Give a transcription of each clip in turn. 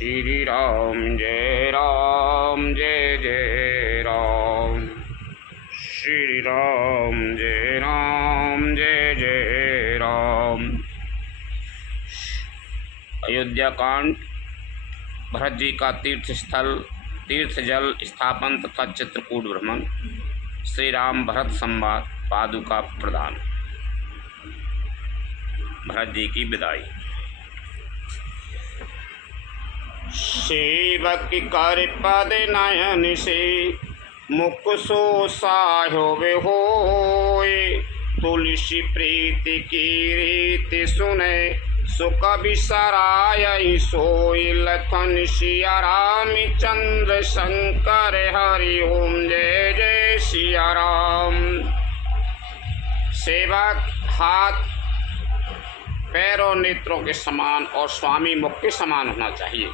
श्री राम जय जय राम। श्री राम जय जय राम। अयोध्या कांड, भरत जी का तीर्थ स्थल, तीर्थ जल स्थापन तथा चित्रकूट भ्रमण, श्री राम भरत संवाद, पादुका प्रदान, भरत जी की विदाई। सेवक कर पद नयन से मुख सो साहो होए, तुलसी प्रीति की रीति सुने सुख बिसराय सोई। लखन सिया राम चंद्र शंकर हरि ओम जय जय सिया राम। सेवक हाथ पैरों नेत्रों के समान और स्वामी मुख के समान होना चाहिए।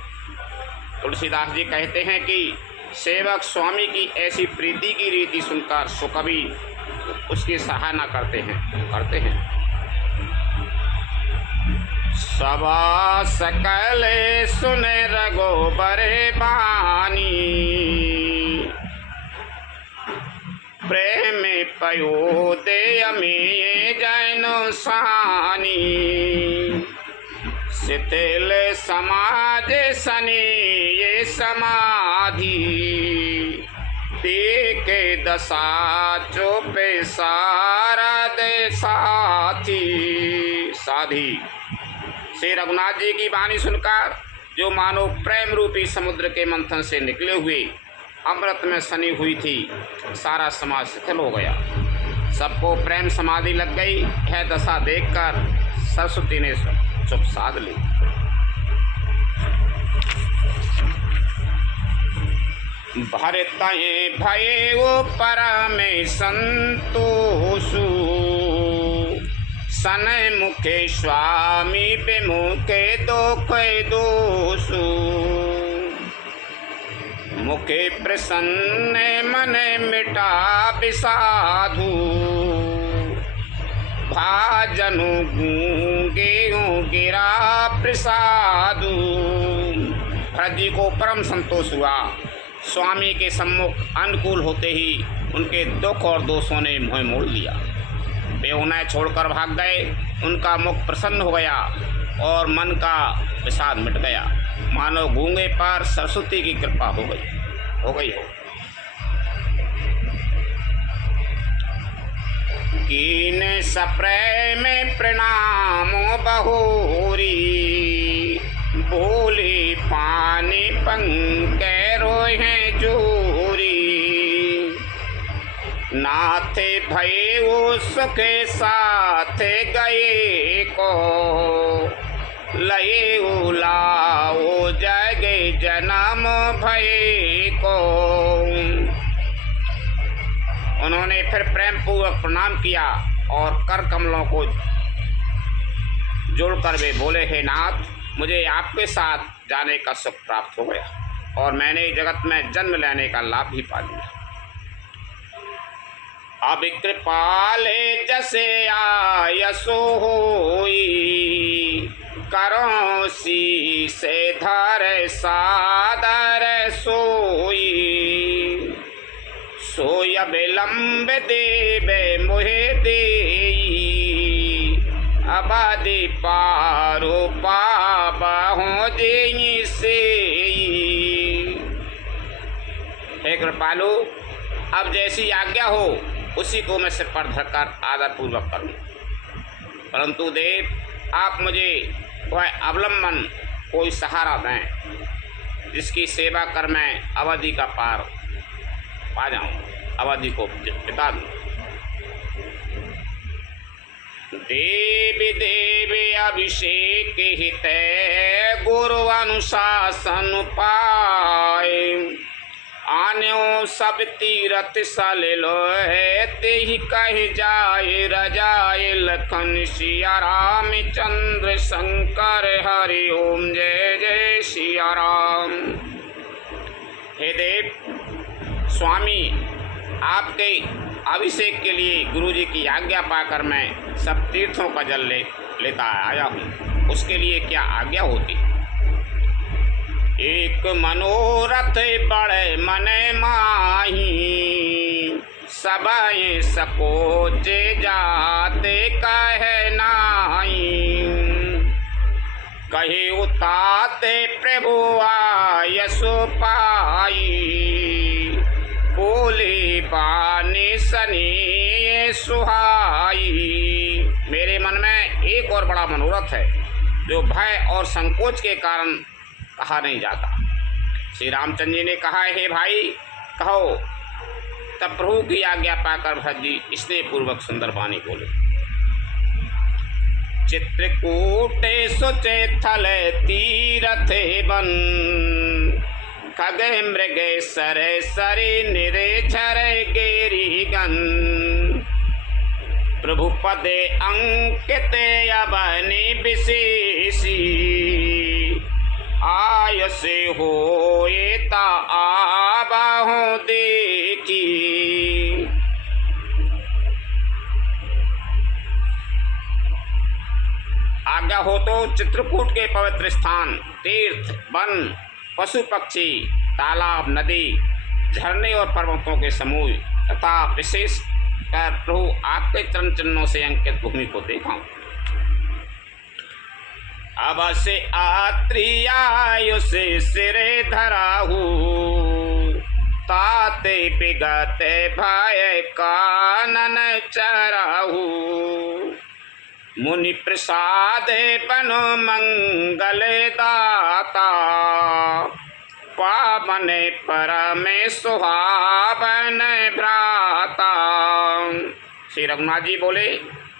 तुलसीदास जी कहते हैं कि सेवक स्वामी की ऐसी प्रीति की रीति सुनकर सो कभी उसकी सराहना करते हैं। सभा सकल सुने रघुबर बानी, प्रेम पयो दे में जैनो सानी। शिथिल समाज सनी ये समाधि, के दशा चोपे सारा दे साथी। साधी श्री रघुनाथ जी की वाणी सुनकर जो मानो प्रेम रूपी समुद्र के मंथन से निकले हुए अमृत में सनी हुई थी, सारा समाज शिथिल हो गया। सबको प्रेम समाधि लग गई है दशा देखकर सरस्वती ने चुप साध ली। भरत भये वो परम संतोषु, सनय मुखे स्वामी विमुखे दुख दोषु। मुखे प्रसन्न मन मिटा विषाधु, भाजनु गूंगे गिरा प्रसादु। भरत जी को परम संतोष हुआ। स्वामी के सम्मुख अनुकूल होते ही उनके दुख और दोषों ने मोह मोल लिया। वे उन्हें छोड़कर भाग गए। उनका मुख प्रसन्न हो गया और मन का विषाद मिट गया, मानो गूंगे पर सरस्वती की कृपा हो गई हो। कीन सप्रेम प्रणाम बहोरी, बोले पानी पंके रोहे जोरी। नाथे भये वो सुखे साथ गए को, लये उलाओ जगे जन्म भये को। उन्होंने फिर प्रेम पूर्वक प्रणाम किया और कर कमलों को जोड़कर वे बोले, हे नाथ, मुझे आपके साथ जाने का सुख प्राप्त हो गया और मैंने जगत में जन्म लेने का लाभ भी पा लिया। अब कृपाले जसे आयसो होई, करो सी से धर सादर सोई। सोय विलम्ब देवे मोहे देई, अबादि पारो पाबहु देई सेई। हे कृपालु, अब जैसी आज्ञा हो उसी को मैं सिर पर धरकर आदर पूर्वक करूँ। परंतु देव, आप मुझे वह अवलंबन कोई सहारा दें जिसकी सेवा कर मैं अवधि का पार पा जाऊँ, अवधि को बिता दूँ। देवी देवी अभिषेक हित गुरु अनुशासन पाए। आन्यो सब तीरथ सलिलो है, ते ही कह जाए रजाए। लखन सिया राम चंद्र शंकर हरि ओम जय जय सिया राम। हे देव स्वामी, आपके अभिषेक के लिए गुरुजी की आज्ञा पाकर मैं सब तीर्थों का जल लेता आया हूँ, उसके लिए क्या आज्ञा होती। एक मनोरथ बड़े मने माही, सबय सकोचे जाते कहे नाई। कहे उताते प्रभु आयसु पाई, बोले बानी सनी सुहाई। मेरे मन में एक और बड़ा मनोरथ है जो भय और संकोच के कारण कहा नहीं जाता। श्री रामचंद्र जी ने कहा, हे भाई कहो। तब प्रभु की आज्ञा पाकर भरत जी स्नेहपूर्वक सुंदर वाणी बोले। चित्रकूटे सुचे थल तीरथे बन, खगे मृगे सरे सरी निरे झरे गेरी गन। प्रभु पदे अंकित अबनि विशेषी, आय से होए ता आबाहों देखी। आज्ञा हो तो चित्रकूट के पवित्र स्थान, तीर्थ, वन, पशु पक्षी, तालाब, नदी, झरने और पर्वतों के समूह तथा विशेष कर प्रभु आपके चरण चिन्हों से अंकित भूमि को देखाऊं। अवश्य आत्रियायु से सिरे धराहू, ताते बिगते भय कानन चराहू। मुनि प्रसाद बनो मंगल दाता, पावन परमे सुहावन भ्राता। श्री रघुनाथ जी बोले,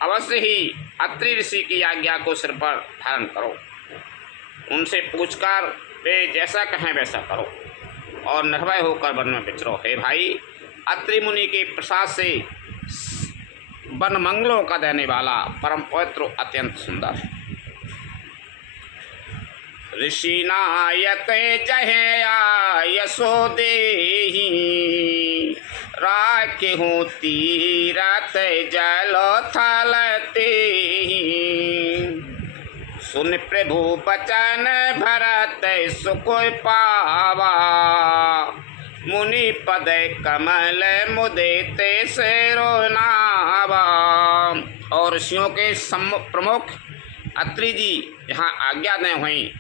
अवश्य ही अत्रि ऋषि की आज्ञा को सिर पर धारण करो। उनसे पूछकर वे जैसा कहें वैसा करो और निर्भय होकर वन में विचरो। हे भाई, अत्रि मुनि के प्रसाद से वन मंगलों का देने वाला परम पवित्र अत्यंत सुंदर है। ऋषि नायक जहे आयसो देहि, राखे हूँ तीरथ जल थल तेहि। सुन प्रभु बचन भरत सुख पावा, मुनि पद कमल मुदिते सेरो नावा। और ऋषियों के प्रमुख अत्रि जी यहाँ आज्ञा दें हुई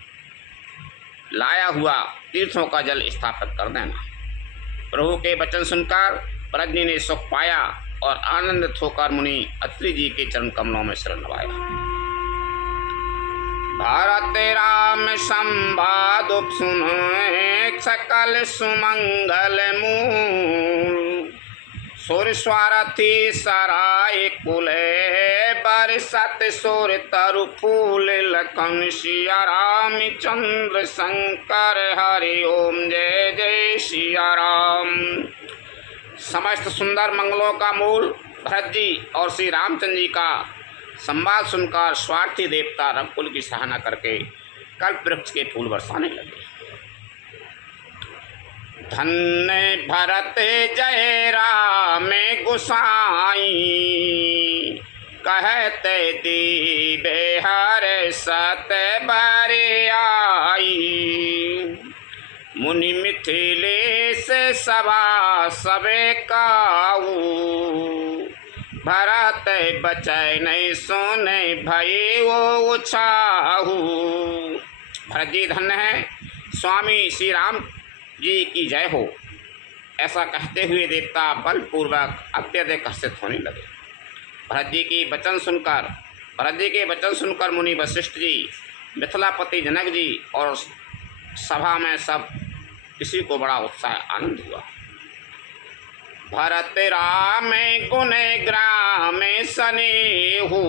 लाया हुआ तीर्थों का जल स्थापित कर देना। प्रभु के वचन सुनकर भरत जी ने सुख पाया और आनंदित होकर मुनि अत्रि जी के चरण कमलों में शरण नवाया। भारत राम संवाद सुन सकल सुमंगल मूल, सुर स्वारथी सराय कुले बरसत सुर तरु फूल। लखन सिया राम चंद्र शंकर हरि ओम जय जय सिया राम। समस्त सुंदर मंगलों का मूल भरत जी और श्री रामचंद्र जी का संवाद सुनकर स्वार्थी देवता रघुकुल की सराहना करके कल्प वृक्ष के फूल बरसाने लगे। धन्य भरत जय राम गुसाई, कहते दीबे हर सत बारे आई। मुनि मिथिलेश सभा सबे काऊ, भरत बचै नहीं सोने भय वो उछाहू। भरत जी धन्य है, स्वामी श्री राम जी की जय हो। ऐसा कहते हुए देवता बलपूर्वक अत्यधिक हर्षित होने लगे। भरत जी के वचन सुनकर मुनि वशिष्ठ जी, मिथिलापति जनक जी और सभा में सब किसी को बड़ा उत्साह आनंद हुआ। भरत राम गुण ग्राम सनेहू,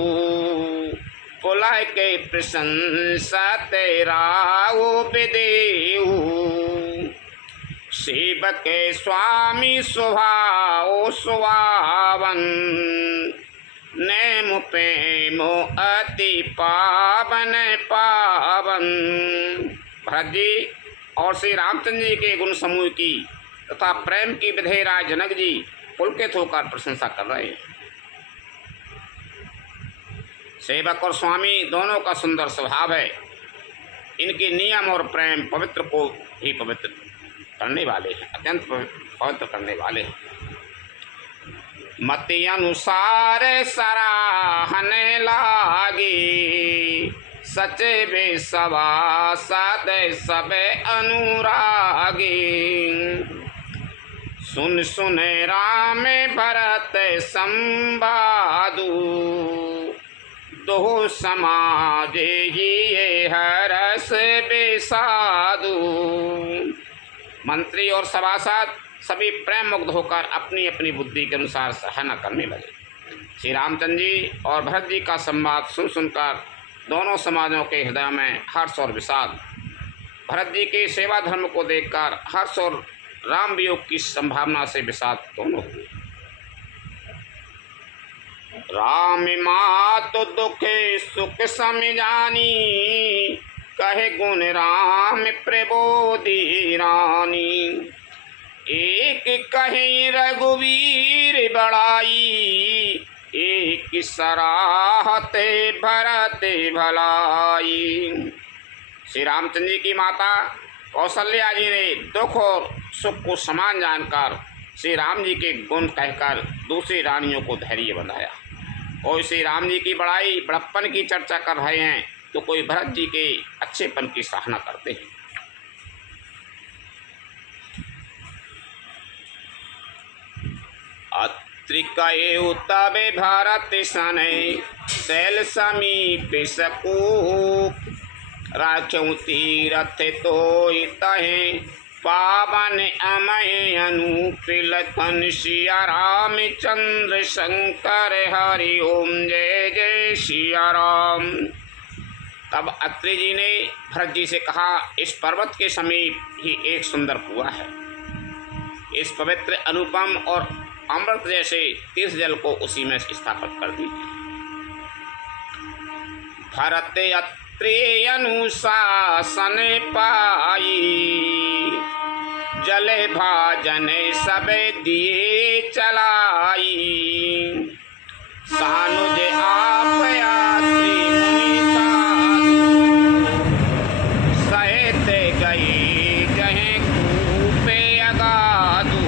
पुलह के प्रशंसा तेरा विदेहू। शिव के स्वामी स्वभाव सुहावन, नेम प्रेमो अति पावन पावन। भरत जी और श्री रामचंद्र जी के गुण समूह की तथा प्रेम की विधेयराज जनक जी पुलकित होकर प्रशंसा कर रहे हैं। सेवक और स्वामी दोनों का सुंदर स्वभाव है। इनके नियम और प्रेम पवित्र को ही पवित्र करने वाले हैं, अत्यंत पवित्र करने वाले हैं। मति अनुसार सराहने लागे, सचे बेसवासद सब अनुरागे। सुन सुन राम भरत संवादु, दो समाज ही हरस बेसाधु। मंत्री और सभासद सभी प्रेम मुग्ध होकर अपनी अपनी बुद्धि के अनुसार सहना करने लगे। श्री रामचंद्र जी और भरत जी का संवाद सुन सुनकर दोनों समाजों के हृदय में हर्ष और विषाद, भरत जी के सेवा धर्म को देखकर हर्ष और राम वियोग की संभावना से विषाद दोनों हुए। राम मात दुख सुख समझानी, कहे गुण राम प्रबोधि रानी। एक कहे रघुवीर बड़ाई, एक सराहते भरत भलाई। श्री रामचंद्र जी की माता कौशल्या जी ने दुख और सुख को समान जानकर श्री राम जी के गुण कहकर दूसरी रानियों को धैर्य बंधाया। कोई श्री राम जी की बड़ाई बड़प्पन की चर्चा कर रहे हैं तो कोई भरत जी के अच्छेपन की सराहना करते हैं। अत्रिकये तबे भारत सने, शैल समीप सकूप। राख्यों तीरथ तोय तहे, पावन अमय अनूप। लखन सिया रामचंद्र शंकर हरि ओम जय जय सिया राम। तब अत्रि जी ने भरत जी से कहा, इस पर्वत के समीप ही एक सुंदर कुआं है। इस पवित्र अनुपम और अमृत जैसे तीर्थ जल को उसी में स्थापित कर दीजिए। भरत अत्रि अनुशासन पाई, जल भाजन सब दिए चलाई। सानुज आप यात्री मुनि साधु, सहित गए जहे कूपे अगाधु।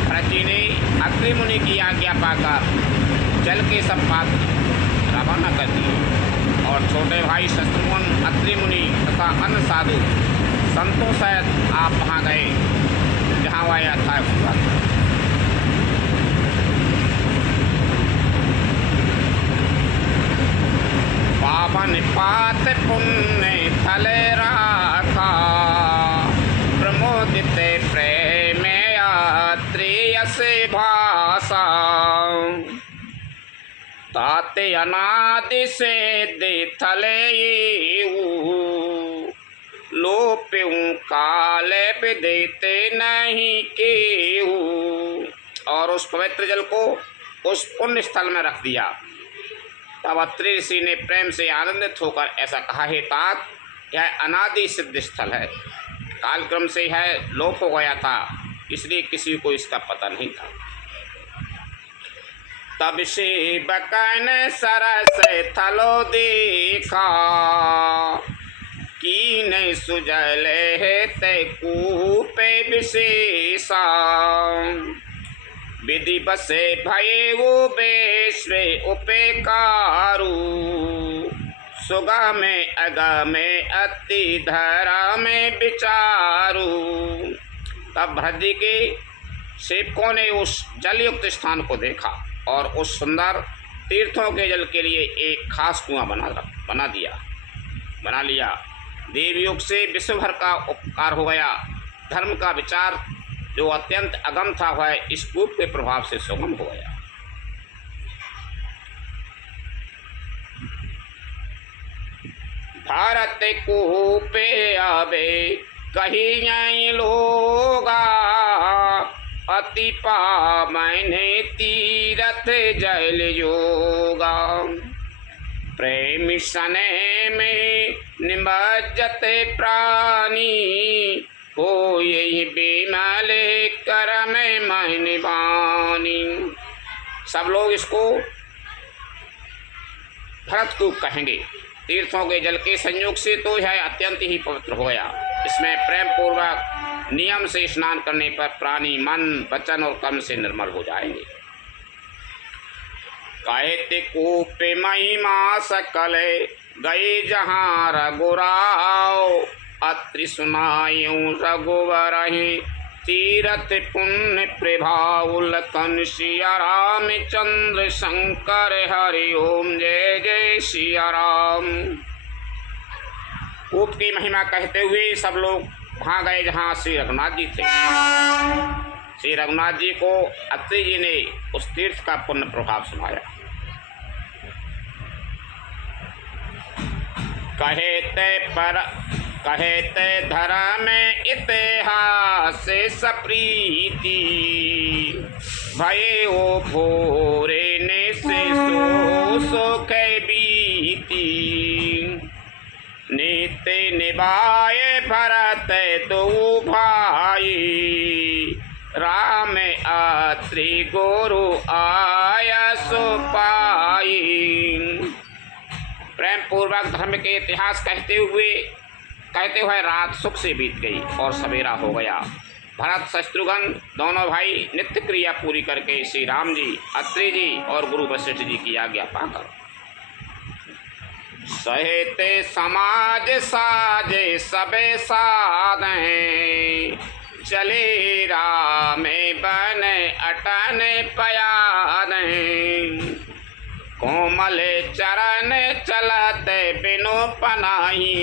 भरत जी ने अत्रि मुनि की आज्ञा पाकर जल के सब पात्र रवाना कर दिए और छोटे भाई शत्रुघ्न, अत्रि मुनि तथा अन्य साधु संतों सहित आप वहाँ गए जहाँ वह यात्रा हुआ था। पावन पात पुण्य फल राखा, प्रमोदित प्रेम यात्री यश भाषा। ताते अनादि से दे थले लोप्यूं काल देते नहीं केहू। और उस पवित्र जल को उस पुण्य स्थल में रख दिया। तब अत्रि ऋषि ने प्रेम से आनंदित होकर ऐसा कहा, हे तात, यह अनादि सिद्ध स्थल है, कालक्रम से है लोप हो गया था, इसलिए किसी को इसका पता नहीं था। तब से बकन सरस थलो देखा, कीन सुजल है ते कूपे विशेषा। विधि बसे भये वो बेश्वे उपेकारु, सुगा में अगा में अति धरा में विचारू। तब भरत जी के सेवकों ने उस जलयुक्त स्थान को देखा और उस सुंदर तीर्थों के जल के लिए एक खास कुआं बना लिया। देवयुग से विश्व भर का उपकार हो गया। धर्म का विचार जो अत्यंत अगम था वह इस कूप के प्रभाव से सुगम हो गया। भारत कूपे आवे कही जाई लोगा, अति पावन तीरथ जल योगा। प्रेम सने में निमज्जत प्राणी, हो यही बिमल करम मन बानी। सब लोग इसको भरत कूप कहेंगे तीर्थों के जल के संयोग से तो यह अत्यंत ही पवित्र हो गया। इसमें प्रेम पूर्वक नियम से स्नान करने पर प्राणी मन वचन और कर्म से निर्मल हो जाएंगे। कहते कूप महिमा सकल गए जहाँ रघुराव, अत्रि सुनायूं रघुवर तीरथ पुण्य प्रभाव, लखन सिया राम चंद्र शंकर हरि ओम जय जय सिया राम। कूप की महिमा कहते हुए सब लोग वहाँ गए जहाँ श्री रघुनाथ जी थे। श्री रघुनाथ जी को अत्रि जी ने उस तीर्थ का पुण्य प्रभाव सुनाया। कहते धर्म इतिहास सप्रीति, भये ओ भोरे ने से सुख बीती, नित्य निभाए भरत दो भाई, राम अत्रि गुरु आया सो पाई। प्रेम पूर्वक धर्म के इतिहास कहते हुए रात सुख से बीत गई और सवेरा हो गया। भरत शत्रुघ्न दोनों भाई नित्य क्रिया पूरी करके श्री राम जी, अत्रि जी और गुरु वशिष्ठ जी की आज्ञा पाकर सहेते समाज साजे सबे साधे, चले राम बन अटन पयाने, कोमल चरण चलत बिनु पनाही,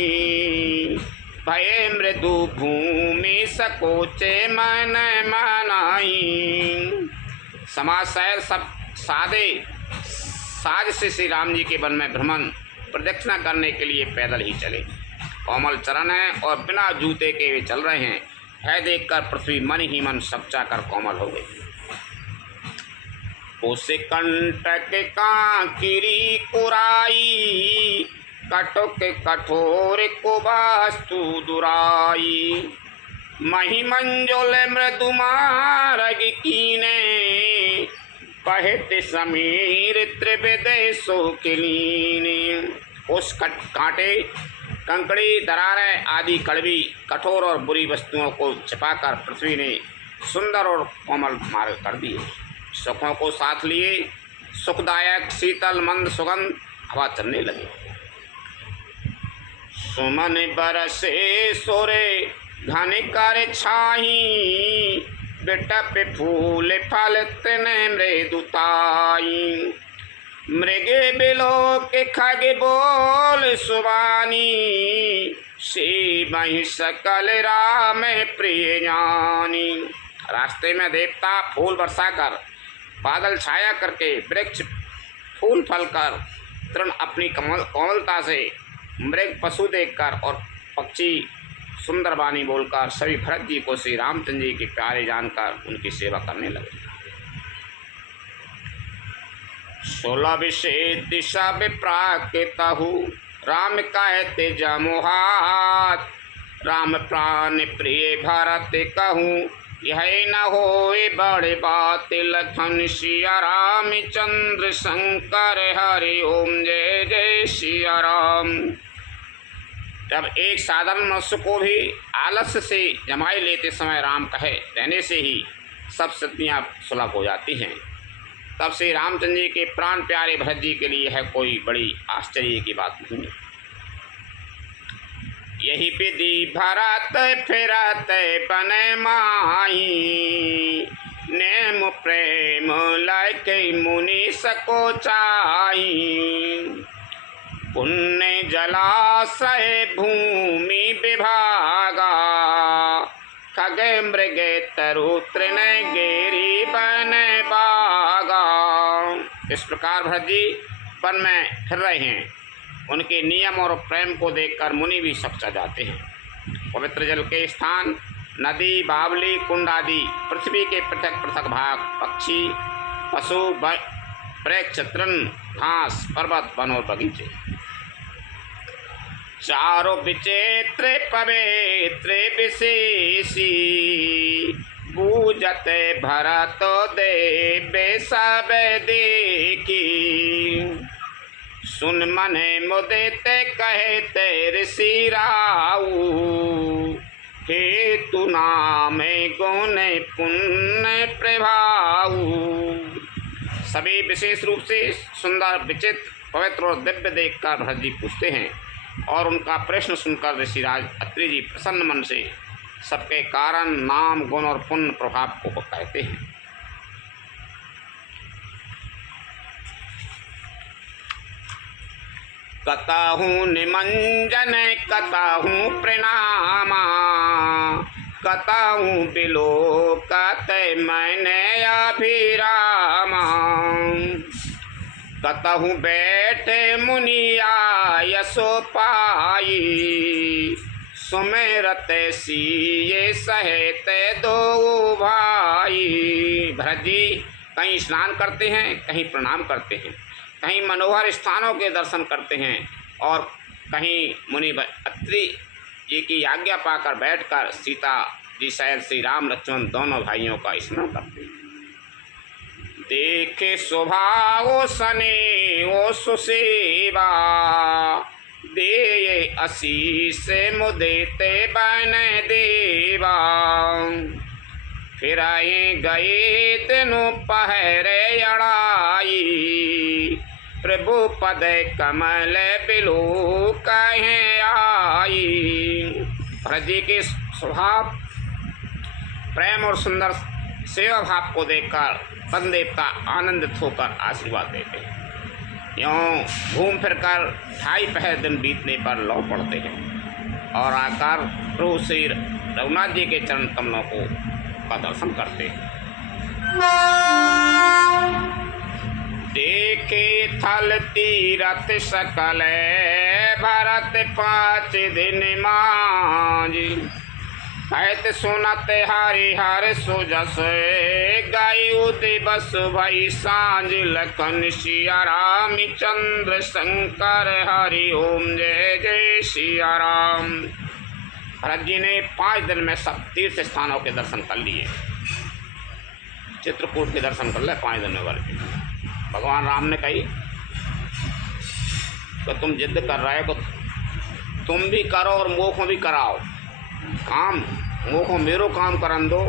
भय मृदु भूमि सकोचे मन मनाई। समाज शहर सब साज से श्री राम जी के वन में भ्रमण प्रदक्षिणा करने के लिए पैदल ही चले। कोमल चरण है और बिना जूते के वे चल रहे हैं। है देखकर पृथ्वी मन ही मन सच्चा कर कोमल हो गई। उस कंटक कांकिरी कुराई, कटुक कठोर कुबास्तु दुराई, मही मंजुल मृदु मार्ग कीने, कहत समीर त्रिविध शोकिलीने। उस कांटे कंकड़ी दरारें आदि कड़वी कठोर और बुरी वस्तुओं को छिपाकर पृथ्वी ने सुंदर और कोमल मार्ग कर दिए। सुखों को साथ लिए सुखदायक शीतल मंद सुगंध हवा चलने लगी। सुमन बरसे सोरे घन कर छाही, बिटप फूल फल तने मृदुताई, मृगे बिलो के खग बोल सुबानी, से मही सकल राम प्रिय जानी। रास्ते में देवता फूल बरसाकर, बादल छाया करके, वृक्ष फूल फल कर, तृण अपनी कोमलता से, मृग पशु देखकर और पक्षी सुंदर वाणी बोलकर सभी भरत जी को श्री रामचंद्र जी के प्यारे जानकर उनकी सेवा करने लगे। सुलभ से दिशा विप्राकृतहु, राम कहते जमुहात, राम प्राण प्रिय भरत कहूँ, यह न होए बड़े बात, लखन सिया राम चंद्र शंकर हरि ओम जय जय सिया राम। तब एक साधारण मनुष्य को भी आलस्य से जमाई लेते समय राम कहे रहने से ही सब सिद्धियाँ सुलभ हो जाती हैं। तब से रामचंद्र जी के प्राण प्यारे भरत जी के लिए है कोई बड़ी आश्चर्य की बात नहीं। यही विधि भरत फिरत बन माही, नेम प्रेम लायक मुनि सको चाही, पुण्य जलाशय भूमि विभागा, खग मृग तरु तृण गेरी बन बागा। इस प्रकार भरत जी वन में फिर रहे हैं। उनके नियम और प्रेम को देखकर मुनि भी सच्चा जाते हैं। पवित्र जल के स्थान, नदी, बावली, कुंड आदि पृथ्वी के पृथक पृथक भाग, पक्षी, पशु, वृक्ष, तृण, घास, पर्वत, वन और बगीचे, चारों विचित्र पवित्र विशेषी, पूजत भरत देव सब देखी, सुन मने मुदित कहते ऋषि राऊ, हे तू नाम गुण पुण्य प्रभाऊ। सभी विशेष रूप से सुंदर, विचित्र, पवित्र और दिव्य देखकर भरत जी पूछते हैं और उनका प्रश्न सुनकर ऋषिराज अत्रि जी प्रसन्न मन से सबके कारण, नाम, गुण और पुण्य प्रभाव को कहते हैं। कतहु निमंजन कतहु प्रणामा, कतहु बिलोकत मैंने अभिरामा। कतहु बैठे मुनिया यशो पाई, सुमेरत सिये सहित दो भाई। भरत जी कहीं स्नान करते हैं, कहीं प्रणाम करते हैं, कहीं मनोहर स्थानों के दर्शन करते हैं और कहीं मुनि अत्रि जी की आज्ञा पाकर बैठकर सीता जी सहित श्री राम लक्ष्मण दोनों भाइयों का स्मरण करते हैं। देखे स्वभाव सने ओ सुसेवा, दे आशीष मुदित बन देवा। फिर आए गए दिनों पहरे अड़ाई, प्रभु पद कमल बिलो कहे आई। भरत जी के स्वभाव, प्रेम और सुंदर सेवा भाव को देखकर वन देवता आनंदित होकर आशीर्वाद देते हैं। यूँ घूम फिरकर 2.5 पहर दिन बीतने पर लौट पड़ते हैं और आकर प्रभु श्री रघुनाथ जी के चरण कमलों को का दर्शन करते हैं। देखे थल तीरथ सकल भरत 5 दिन मांझ, कहत सुनत हरि हर सुजस, गायु दिवस भई सांझ। लखन सिया राम चंद्र शंकर, हरि ओम जय जय सिया राम। भरत जी ने 5 दिन में सब तीर्थ स्थानों के दर्शन कर लिए। चित्रकूट के दर्शन कर ले 5 दिन में करके। भगवान राम ने कही तो तुम जिद कर रहे हो, तुम भी करो और मोह को भी कराओ काम। मोह को मेरो काम करन दो,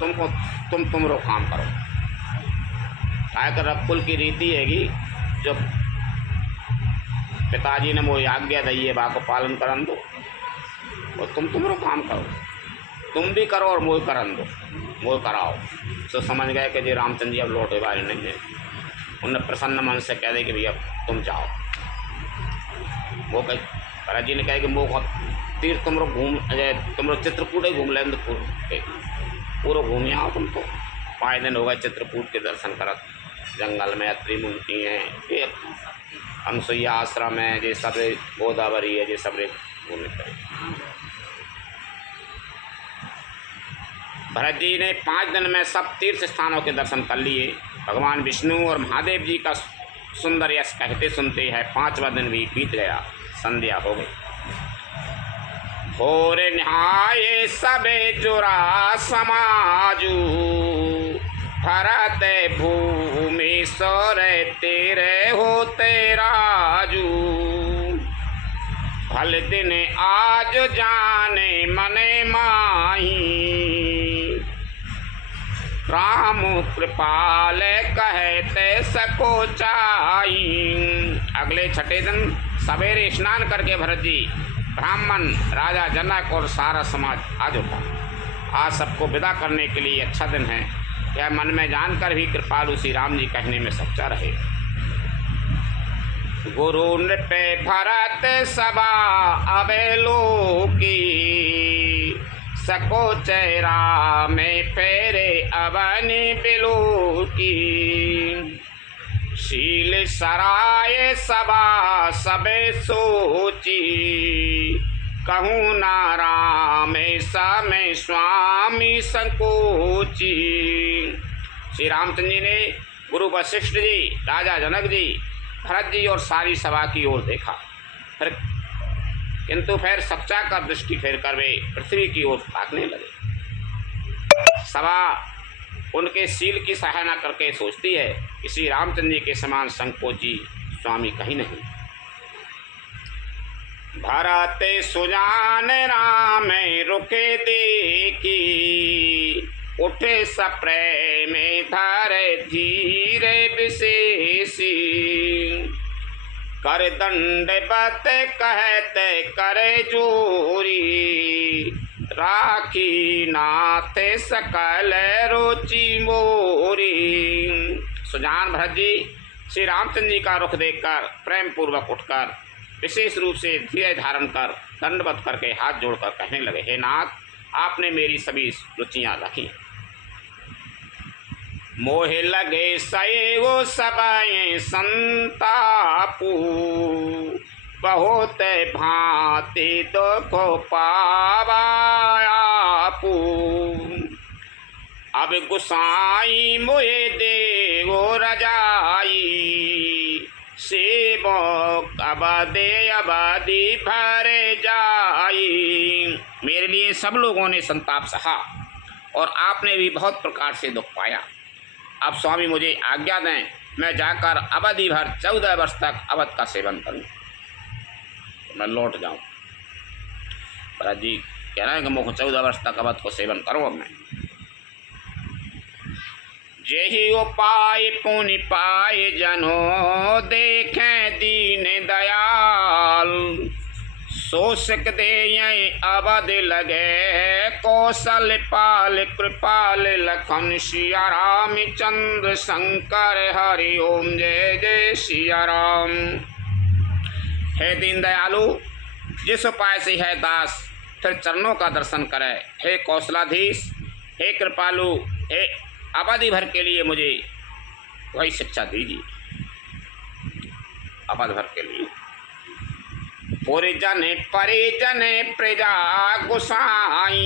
तुमरो काम करो। आकर कुल की रीति हैगी, जो पिताजी ने वो आज्ञा दी है बा को पालन करन दो और तुमरो काम करो। तुम भी करो और मोह करन दो, मोह कराओ। तो समझ गए कि जी रामचंद्र जी अब लौटे वाले नहीं है। उन्हें प्रसन्न मन से कह दे कि भैया तुम जाओ। वो कह भरत जी ने कहा कि वो तीर्थ तुमरो चित्रकूट ही घूम ले, पूरा घूम आओ तुम तो। 5 दिन हो गए चित्रकूट के दर्शन करत। जंगल में अत्रि मुनि है, ये अनसुईया आश्रम है, ये सब गोदावरी है, ये सब घूमने करे। भरत जी ने 5 दिन में सब तीर्थ स्थानों के दर्शन कर लिए। भगवान विष्णु और महादेव जी का सुंदर यश कहते सुनते हैं 5वां दिन भी बीत गया, संध्या हो गई। भोर नहाए सबे जुरा समाजू, भरत भूमि सौर तेरे होते राजू। भल दिन आज जाने मने माही, राम कृपाल कहते सको चाई। अगले 6ठे दिन सवेरे स्नान करके भरत जी, ब्राह्मण, राजा जनक और सारा समाज आज उठा। आज सबको विदा करने के लिए अच्छा दिन है, यह मन में जानकर भी कृपालु श्री राम जी कहने में सच्चा रहे। गुरु नृपे भरत सभा अवेलो की, सको चेहरा में फेरे अवनि बिलो की। शील सराय सभा सबे सोची, कहूँ ना राम समय स्वामी संकोची। श्री रामचंद्र जी ने गुरु वशिष्ठ जी, राजा जनक जी, भरत जी और सारी सभा की ओर देखा, किंतु फिर सच्चा कर दृष्टि फेर कर वे पृथ्वी की ओर ताकने लगे। सभा उनके शील की सराहना करके सोचती है कि श्री रामचंद्र जी के समान संकोची स्वामी कहीं नहीं। भरत सुजान राम रुके देखी, उठे सप्रेम धर धीरे विशेषी। कर दंडवत कहते करे जोरी, राखी नाथ सकल रुचि मोरी। सुजान भरत जी श्री रामचंद्र जी का रुख देखकर प्रेम पूर्वक उठकर विशेष रूप से धीरे धारण कर दंडवत करके हाथ जोड़कर कहने लगे, हे नाथ, आपने मेरी सभी रुचियां रखी। मोहे लगे सएवो सबय संतापू, बहुत भांति दुख पावापू। अब गुसाई मोहे देवो रजाई, सेवक अबादी भरे जाई। मेरे लिए सब लोगों ने संताप सहा और आपने भी बहुत प्रकार से दुख पाया। अब स्वामी मुझे आज्ञा दें, मैं जाकर अवधि भर 14 वर्ष तक अवध का सेवन करूं, मैं लौट जाऊं। भरत जी कह रहे हैं कि मुझे 14 वर्ष तक अवध को सेवन करूं। अब मैं जेहि उपाय पुनि पाए जनो, देखें दीन दयाल। शोषक दे अवध लगे, कौशल पाल कृपाल लखन। सिया राम चंद्र शंकर हरि ओम, जय जय सिया राम। हे दीन दयालु, जिस उपाय से है दास फिर चरणों का दर्शन करे। हे कौशलाधीश, हे कृपालु, हे अवधि भर के लिए मुझे वही शिक्षा दीजिए। अवधि भर के लिए पुरजन परिजन प्रजा गुसाई,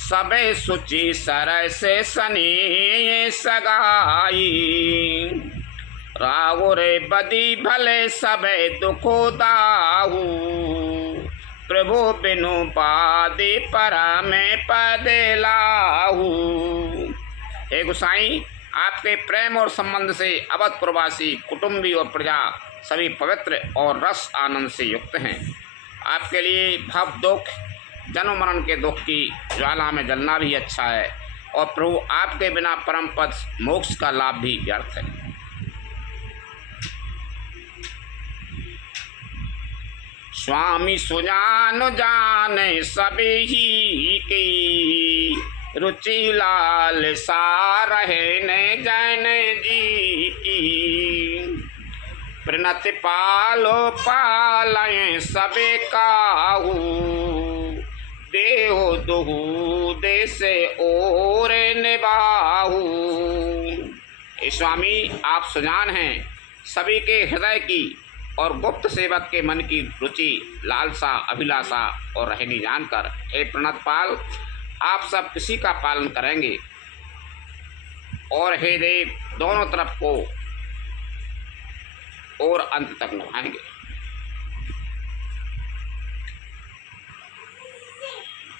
सबे सुचि सरय से सनी सगाई। रावुर बदी भले सबे दुखो दाहू, प्रभु बिनु पादे परा में पदे लाहू। हे गोसाई, आपके प्रेम और संबंध से अवध प्रवासी कुटुंबी और प्रजा सभी पवित्र और रस आनंद से युक्त हैं। आपके लिए भव दुख जन्म मरण के दुख की ज्वाला में जलना भी अच्छा है, और प्रभु आपके बिना परम पद मोक्ष का लाभ भी व्यर्थ है। स्वामी सुजान जाने सभी ही की, रुचि लाल सा रहे ने जैन जी की। प्रणति पालो पालय सबे काहू, देहो दुहू देश और निबाहू। स्वामी आप सुजान हैं सभी के हृदय की और गुप्त सेवक के मन की रुचि, लालसा, अभिलाषा और रहनी जानकर हे प्रणतपाल, आप सब किसी का पालन करेंगे और हे देव दोनों तरफ को और अंत तक निभाएंगे।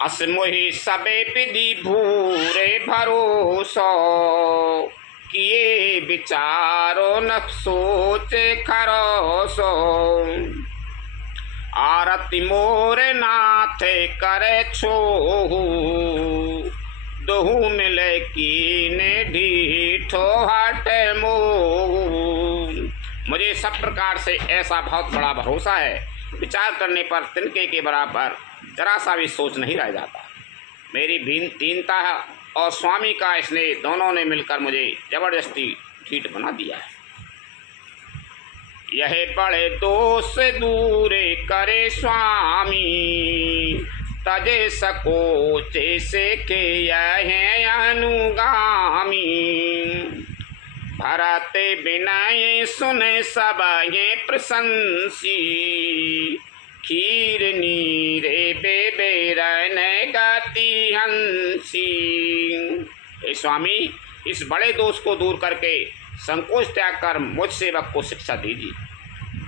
असमोहि सबे विधि भूरे भरोसो, किए विचारो न सोचे खरोसो। आरती मोर नाथ करे छोहू, दोहू मिले कीने ढीठो हट मोहू। मुझे सब प्रकार से ऐसा बहुत बड़ा भरोसा है, विचार करने पर तिनके के बराबर जरा सा भी सोच नहीं रह जाता। मेरी दीनता और स्वामी का स्नेह दोनों ने मिलकर मुझे जबरदस्ती ठीक बना दिया है। यह बड़े दोष दूरे करे स्वामी, तजे सकोचे से के यह अनुगामी। भरते बिनय सुने सब ये प्रशंसी, खीर नीरे बेबेरन गति हंसी। हे स्वामी, इस बड़े दोष को दूर करके संकोच त्याग कर मुझ सेवक को शिक्षा दीजिए।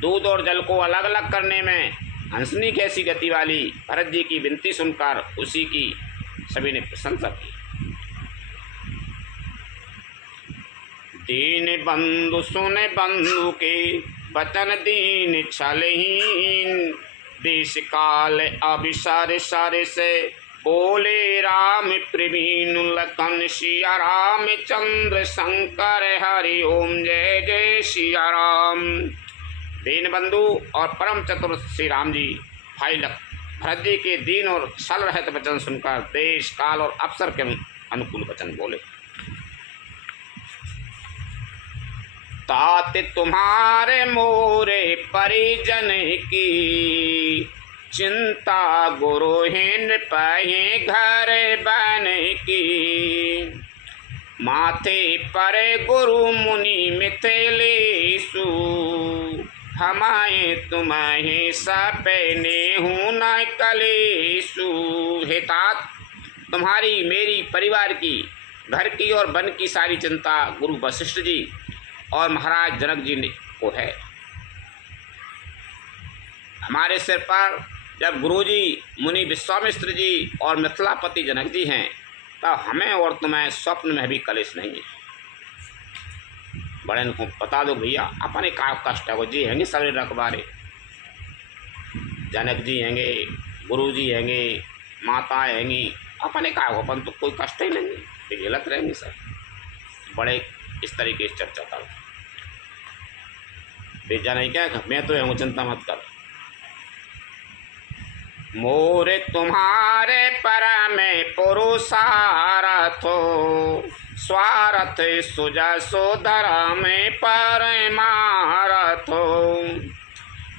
दूध और जल को अलग अलग करने में हंसनी कैसी गति वाली भरत जी की विनती सुनकर उसी की सभी ने प्रशंसा की। दीन बंधु सुन बंधु के वचन दीन छलहीन। देश काल अभिसर सर से बोले राम प्रवीण लखन सिया राम चंद्र शंकर हरि ओम जय जय सिया राम। दीन बंधु और परम चतुर श्री राम जी भाई भरत जी के दीन और छल रहित वचन सुनकर देश काल और अवसर के अनुकूल वचन बोले। तात तुम्हारे मोरे परिजन की चिंता गुरुहीन पहे घर बन की। माथे पर गुरु मुनि मिथिलेशु हमारे तुम्हें सपने हूँ न कलेशु। हे तात तुम्हारी मेरी परिवार की घर की और वन की सारी चिंता गुरु वशिष्ठ जी और महाराज जनक जी को है। हमारे सिर पर जब गुरु जी मुनि विश्वामित्र जी और मिथिलापति जनक जी हैं तब हमें और तुम्हें स्वप्न में भी कलेश नहीं है। बड़े को बता दो भैया अपने का कष्ट है वो जी हैंगे सभी रखबारे जनक जी हैंगे गुरु जी हैंगे माता हैंगी अपने का हो अपन तो कोई कष्ट ही नहीं है गलत रहेंगे सर। बड़े इस तरीके से चर्चा करो बेचा नहीं क्या मैं तो हूँ चिंता मत कर। मोरे तुम्हारे पर में पुरुषारथो स्वार्थ सुजा सोधर में परमारथो।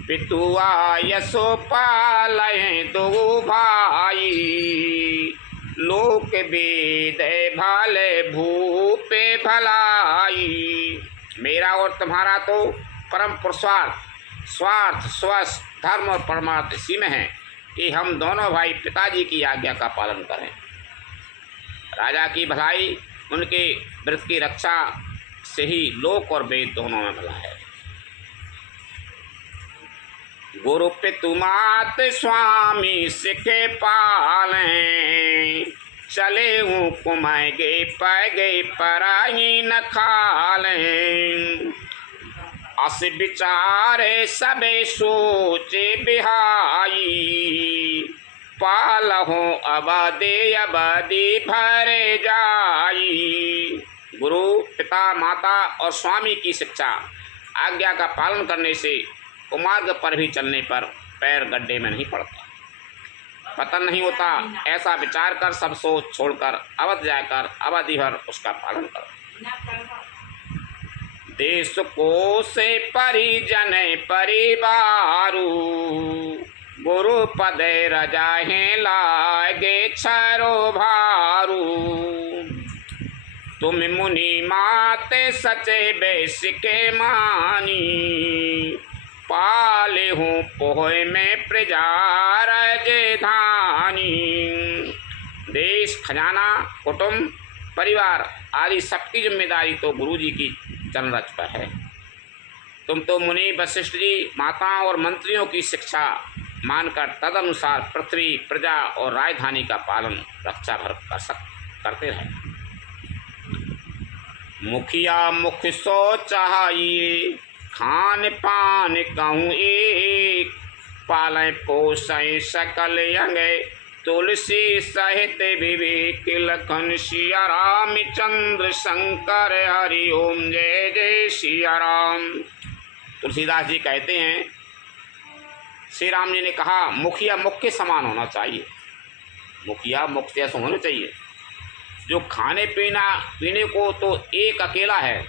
पितुआ यशो पालय दो भाई लोक वेद भले भूपे भलाई। मेरा और तुम्हारा तो परम पुरुषार्थ स्वार्थ स्वस्थ धर्म और परमार्थ इसी में है कि हम दोनों भाई पिताजी की आज्ञा का पालन करें। राजा की भलाई उनके व्रत की रक्षा से ही लोक और वेद दोनों में भला है। गुरु पितु मात स्वामी सिखे पालें चले हूँ कुमाए गए पाए गए पराई न खालें। अस विचारे सबे सोचे बिहाई पालहो अबादे अबादी भरे जाई। गुरु पिता माता और स्वामी की शिक्षा आज्ञा का पालन करने से कुमार्ग पर भी चलने पर पैर गड्ढे में नहीं पड़ता पतन नहीं होता। ऐसा विचार कर सब सोच छोड़कर अवध जाकर अवधि भर उसका पालन करो। देश को से परिजन परिवारु गुरु पद रजाहे लागे छरो भारू। तुम मुनि माते सचे बेस के मानी पाले हूँ पोहे में प्रजा रजे धानी। देश खजाना कुटुंब परिवार आदि सबकी जिम्मेदारी तो गुरु जी की चरण रच पर है। तुम तो मुनि वशिष्ठ जी माताओं और मंत्रियों की शिक्षा मानकर तदनुसार पृथ्वी प्रजा और राजधानी का पालन रक्षा भर करते रहे। मुखिया मुख सो चाहिए खान पान कहूँ एक पालें पोसें सकल अंगे तुलसी सहित विवेक लखन सिया राम चंद्र शंकर हरि ओम जय जय सिया राम। तुलसीदास जी कहते हैं श्री राम जी ने कहा मुखिया मुख के समान होना चाहिए। मुखिया मुख जैसा होना चाहिए। जो खाने पीने को तो एक अकेला है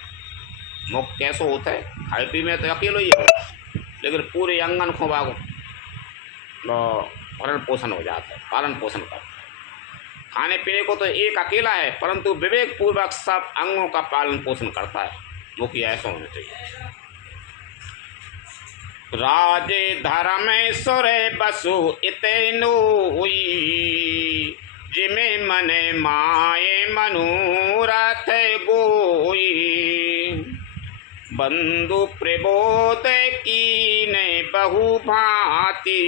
मुख कैसो होता है खाए पी में तो अकेलो ही है लेकिन पूरे अंगन को बागो भरण पोषण हो जाता है पालन पोषण करता है। खाने पीने को तो एक अकेला है परंतु विवेक पूर्वक सब अंगों का पालन पोषण करता है। मुखिया ऐसा होना चाहिए। राजे धर्मेश्वर बसु इतनो हुई जिमे मने माए मनोरथ गोई। बंधु प्रबोध कीने बहु भांति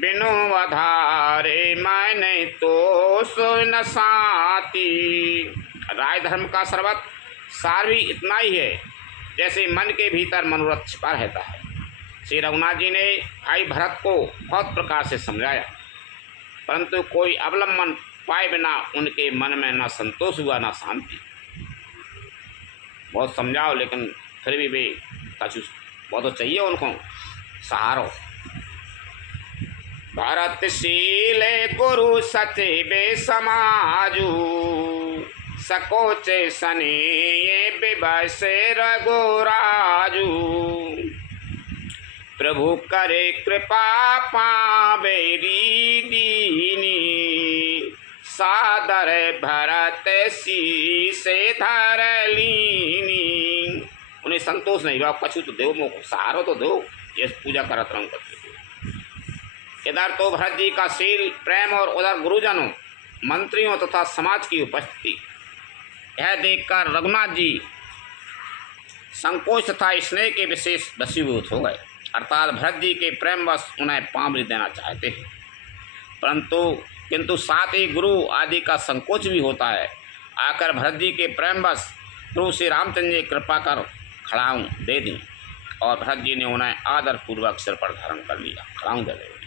बिनु आधारे मैंने तो सुन साती। राय धर्म का सर्वत सार भी इतना ही है जैसे मन के भीतर मनोरथ छिपा रहता है। श्री रघुनाथ जी ने भाई भरत को बहुत प्रकार से समझाया, परंतु कोई अवलंबन पाए बिना उनके मन में न संतोष हुआ न शांति। बहुत समझाओ लेकिन फिर भी वे कछु बहुत तो चाहिए उनको सहारो। भरत शील गुरु सचिवे समाजू, सकोचे सने ये विवश रघुराजू। प्रभु करे कृपा पावे दीनी, सादर भरत शीसे धर लीनी। उन्हें संतोष नहीं हुआ, कछु तो दो मोको सहारो तो दो, ये पूजा करत रहूँ करते। इधर तो भरत जी का शील प्रेम और उधर गुरुजनों मंत्रियों तथा समाज की उपस्थिति, यह देखकर रघुनाथ जी संकोच तथा स्नेह के विशेष वशीभूत हो गए, अर्थात भरत जी के प्रेमवश उन्हें पांवरी देना चाहते हैं। किंतु साथ ही गुरु आदि का संकोच भी होता है। आकर भरत जी के प्रेमवश प्रभु श्री रामचंद्र जी कृपा कर खड़ाऊँ दे दी और भरत जी ने उन्हें आदर पूर्वक सिर पर धारण कर लिया, खड़ाऊँ दे दी।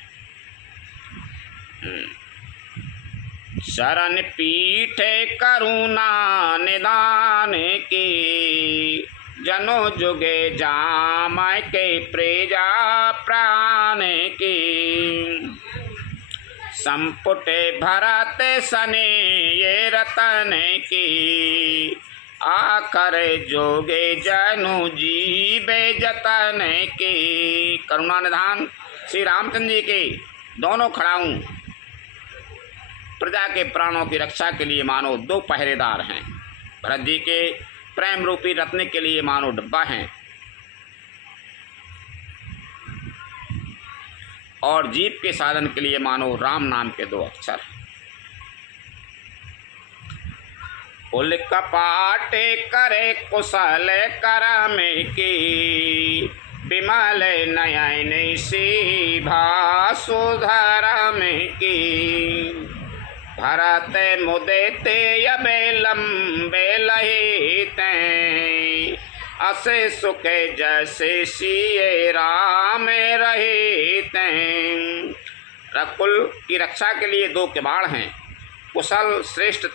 शरण पीठे करुणा निदान की, जनो जुगे जाम के प्रेजा प्राण की। संपुटे भरत सने ये रतन की, आकर जोगे जनु जीवे जतन की। करुणा निधान श्री रामचंद्र जी के दोनों खड़ाऊँ प्रजा के प्राणों की रक्षा के लिए मानो दो पहरेदार हैं। भरत जी के प्रेम रूपी रत्न के लिए मानो डब्बा हैं और जीव के साधन के लिए मानो राम नाम के दो अक्षर हैं। कुल कपाटे करे कुशल करम की, विमल नयन सीभा सुधरम की। भरत मुदिते यबे लंबे लहिते, असे सुख जैसे सिए राम रहिते। रकुल की रक्षा के लिए दो किवाड़ हैं, कुशल श्रेष्ठ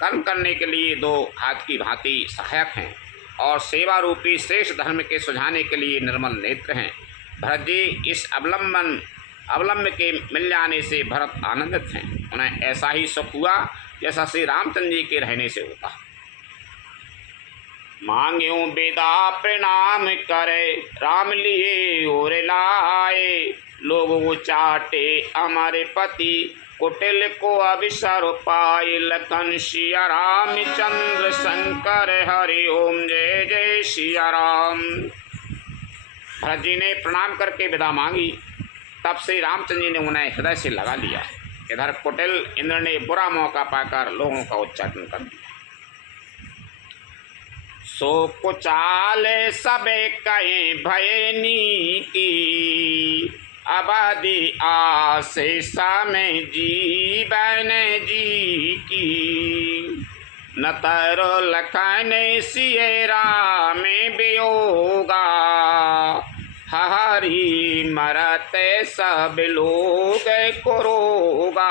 कर्म करने के लिए दो हाथ की भांति सहायक हैं और सेवा रूपी श्रेष्ठ धर्म के सुझाने के लिए निर्मल नेत्र हैं। भरत जी इस अवलंब के मिल जाने से भरत आनंदित हैं। उन्हें ऐसा ही सुख हुआ जैसा श्री रामचंद्र जी के रहने से होता। मांग्यों बेदा प्रणाम करे, राम लिए और लाए। लोग चाटे अमर पति, कुटिल को अवसर पाए। लखन सिया रामचंद्र शंकर हरि ओम जय जय सिया राम। भरत जी ने प्रणाम करके विदा मांगी, तब श्री रामचंद्र जी ने उन्हें हृदय से लगा लिया। इधर कुटिल इंद्र ने बुरा मौका पाकर लोगों का उच्चाटन कर दिया। सो कुचाल सबे कहे भयनी की, आबादी आशीष में जीवन जी की। न तरो लखन सिए राम वियोगा, हरि मरते सब लोग कोरोगा।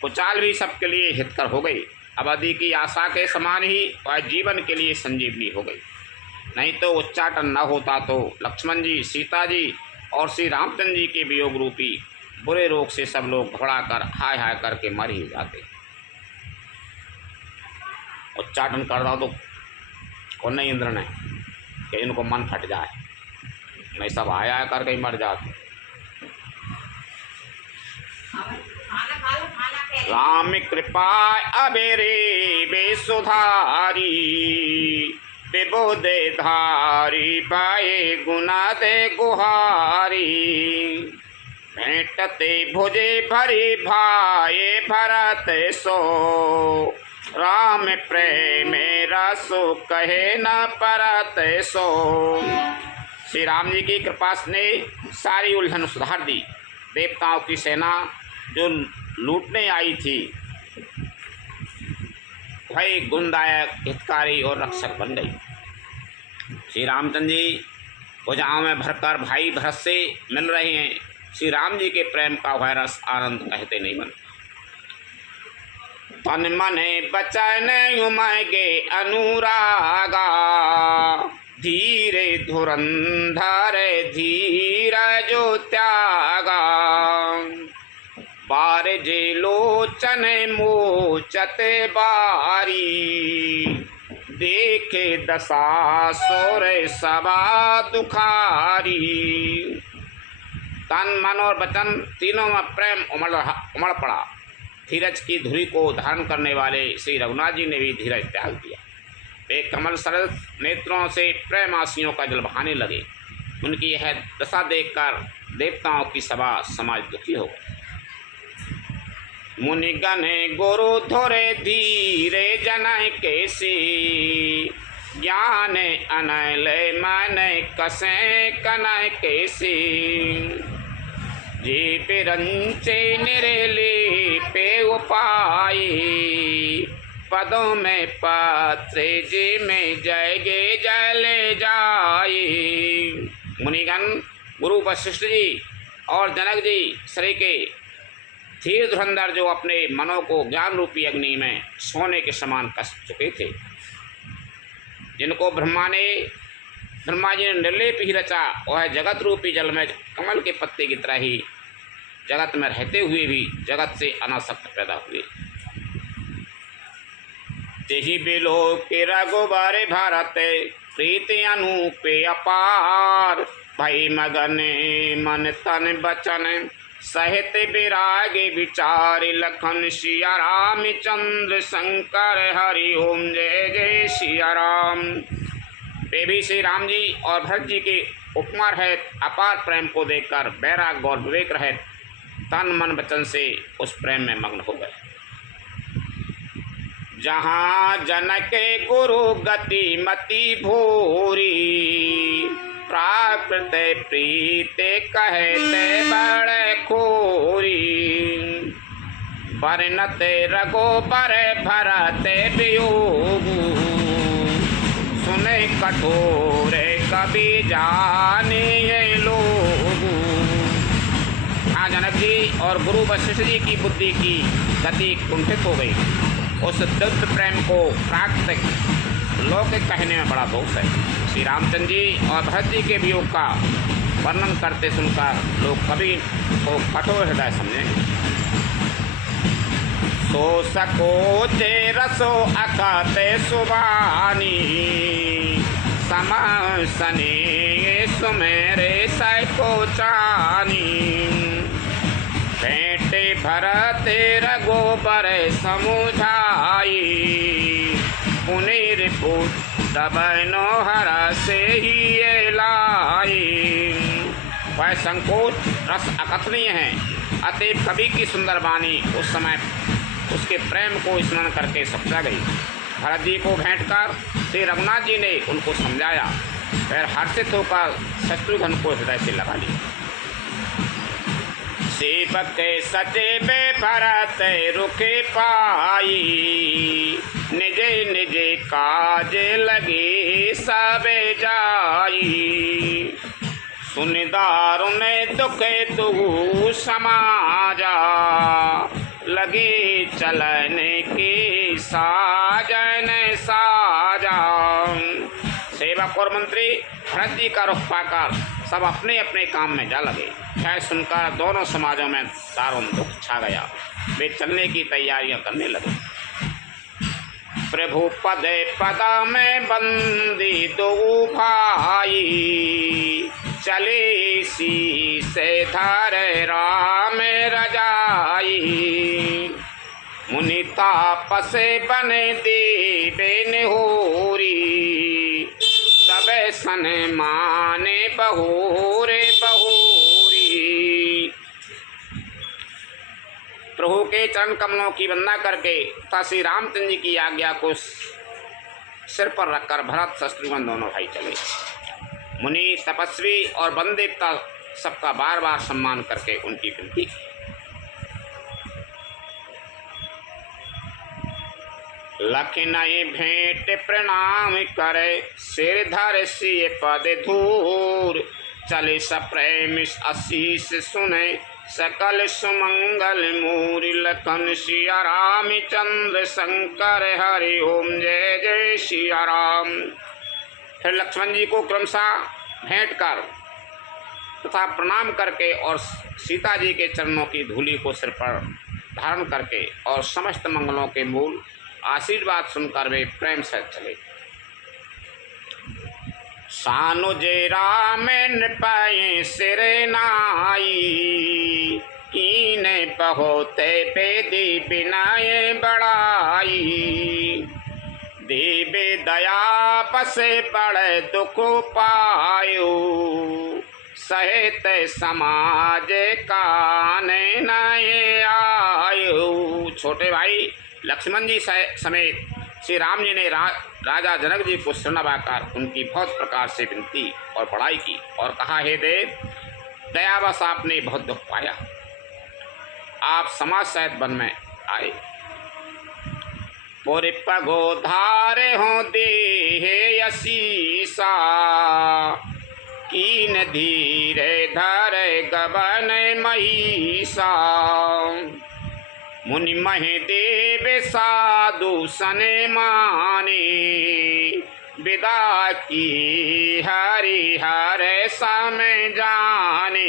कुचाल भी सबके लिए हितकर हो गई, आबादी की आशा के समान ही वह जीवन के लिए संजीवनी हो गई। नहीं तो उच्चाटन न होता तो लक्ष्मण जी, सीता जी और श्री रामचंद्र जी के वियोग रूपी बुरे रोग से सब लोग घबरा कर हाय हाय करके मर ही जाते। उच्चाटन कर दो तो कौन नहीं इंद्र ने कि इनको मन फट जाए, नहीं सब हाय हाय करके ही मर जाते। राम कृपा अबेरे बेसुधारी, विबोधे धारी पाए गुना दे गुहारी। भेंटते भुजे भरी भाए भरत सो, राम प्रेम रसो कहे न परत सो। श्री राम जी की कृपा ने सारी उलझन सुधार दी। देवताओं की सेना जो लूटने आई थी भय गुणदायक, हितकारी और रक्षक बन गई। श्री रामचंद्र जी भुजाओं में भरकर भाई भरत से मिल रहे हैं। श्री राम जी के प्रेम का वह रस आनंद कहते नहीं बन। तन मन बचन उमगे अनुरागा, धीरे धुरंधर धीर जो त्यागा, बार जे लोचन मोचत बारी, देखे दशा सोर सभा दुखारी। तन मन और वचन तीनों में प्रेम उमड़ पड़ा। धीरज की धुरी को धारण करने वाले श्री रघुनाथ जी ने भी धीरज त्याग दिया। वे कमल सरस नेत्रों से प्रेम आंसुओं का जल बहाने लगे। उनकी यह दशा देखकर देवताओं की सभा समाज दुखी हो गई। मुनिगण गुरु धोरे धीरे जनय कैसे, ज्ञान अनल मन कसे कनय कैसे, जे पिरंचे निरेले पे उपाय, पदों में पात्रे जी में जयगे जले जाए। मुनिगण गुरु वशिष्ठ जी और जनक जी श्री के धीर धुरंधर जो अपने मनों को ज्ञान रूपी अग्नि में सोने के समान कस चुके थे, जिनको ब्रह्मा जी ने निर्लेप ही रचा, वह जगत रूपी जल में कमल के पत्ते की तरह ही जगत में रहते हुए भी जगत से अनासक्त पैदा हुए। तेहि बिलो के रघुबर भारत, प्रीति अनूपे अपार, भई मगन मन तन बचन, सहित विराग विचार, लखन सिया रामचंद्र शंकर हरि ओम जय जय सिया राम। वे भी श्री राम जी और भरत जी के उपमा रहित अपार प्रेम को देखकर वैराग और विवेक रहित तन मन वचन से उस प्रेम में मग्न हो गए। जहाँ जनक गुरु गति मति भूरी, प्राकृत प्रीते कहते बड़े खोरी, वर्णते रघुबर भरत वियोग, सुने कठोर कवि जाने ये लोग। हाँ, जनक जी और गुरु वशिष्ठ जी की बुद्धि की गति कुंठित हो गई। उस दिव्य प्रेम को प्राकृतिक लौकिक कहने में बड़ा दोष है। श्री रामचंद्र जी और भरत जी के वियोग का वर्णन करते सुनकर लोग कवि को कठोर हृदय समझेंगे। सो सकोचे रसो अकते सुबानी, समसने सुमेरे सको चानी, भेंटे भरत रघुबर समुझाई, पुनिरपुत दबनो हर से ही लाई। वह संकोच रस अकथनीय है। अतएव कवि की सुंदर वाणी उस समय उसके प्रेम को स्मरण करके समझा गई। भरत जी को भेंट कर श्री रघुनाथ जी ने उनको समझाया, फिर हर्षित होकर शत्रुघ्न को हृदय से लगा लिया। सेवक सचेबे भरत रुके पाई, निजे निजे काज लगे सबे जाई, सुनिदारुन दुख तू समाजा, लगे चलने की साजन साजा। सेवक और मंत्री भरत जी का रुख पाकर सब अपने अपने काम में जा लगे। यह सुनकर दोनों समाजों में दारुण दुख छा गया। वे चलने की तैयारियां करने लगे। प्रभु पद पदा में बंदी दो भाई, चले सी से धर राम रजाई, मुनि तापस बन देवे निहोरी, सबे सन माने बहोरे बहोरी। प्रभु के चरण कमलों की वंदना करके तथा श्री रामचंद्र जी की आज्ञा को सिर पर रखकर भरत शत्रुघ्न दोनों भाई चले। मुनि तपस्वी और वन देवता सबका बार बार सम्मान करके उनकी विनती। लखनई भेंट प्रणाम करे, सिर धर सिय पद धूर, चले सप्रेम आशीष सुने, सकल सुमंगल मूर, लखन सिया राम चंद्र शंकर हरि ओम जय जय सिया राम। फिर लक्ष्मण जी को क्रमशः भेंट कर तथा प्रणाम करके और सीता जी के चरणों की धूलि को सिर पर धारण करके और समस्त मंगलों के मूल आशीर्वाद सुनकर वे प्रेम से चले। सानुजे राम पाए सिर नाई, कीने पहोते बेदी बिनाए बड़ाई, देवे दया बसे बड़े दुख पायो, सहित समाज काने नए आयो। छोटे भाई लक्ष्मण जी समेत श्री राम जी ने राजा जनक जी को शरणवाकर उनकी बहुत प्रकार से विनती और बड़ाई की और कहा, हे देव, दयावश आपने बहुत दुख पाया, आप समाज सहित वन में आए, पुर पगो धारे हो देहे असीसा, कीन धीरे धरे गबन महिषा, मुनि महे देव साधु सने माने, विदा की हरि हर सम जाने।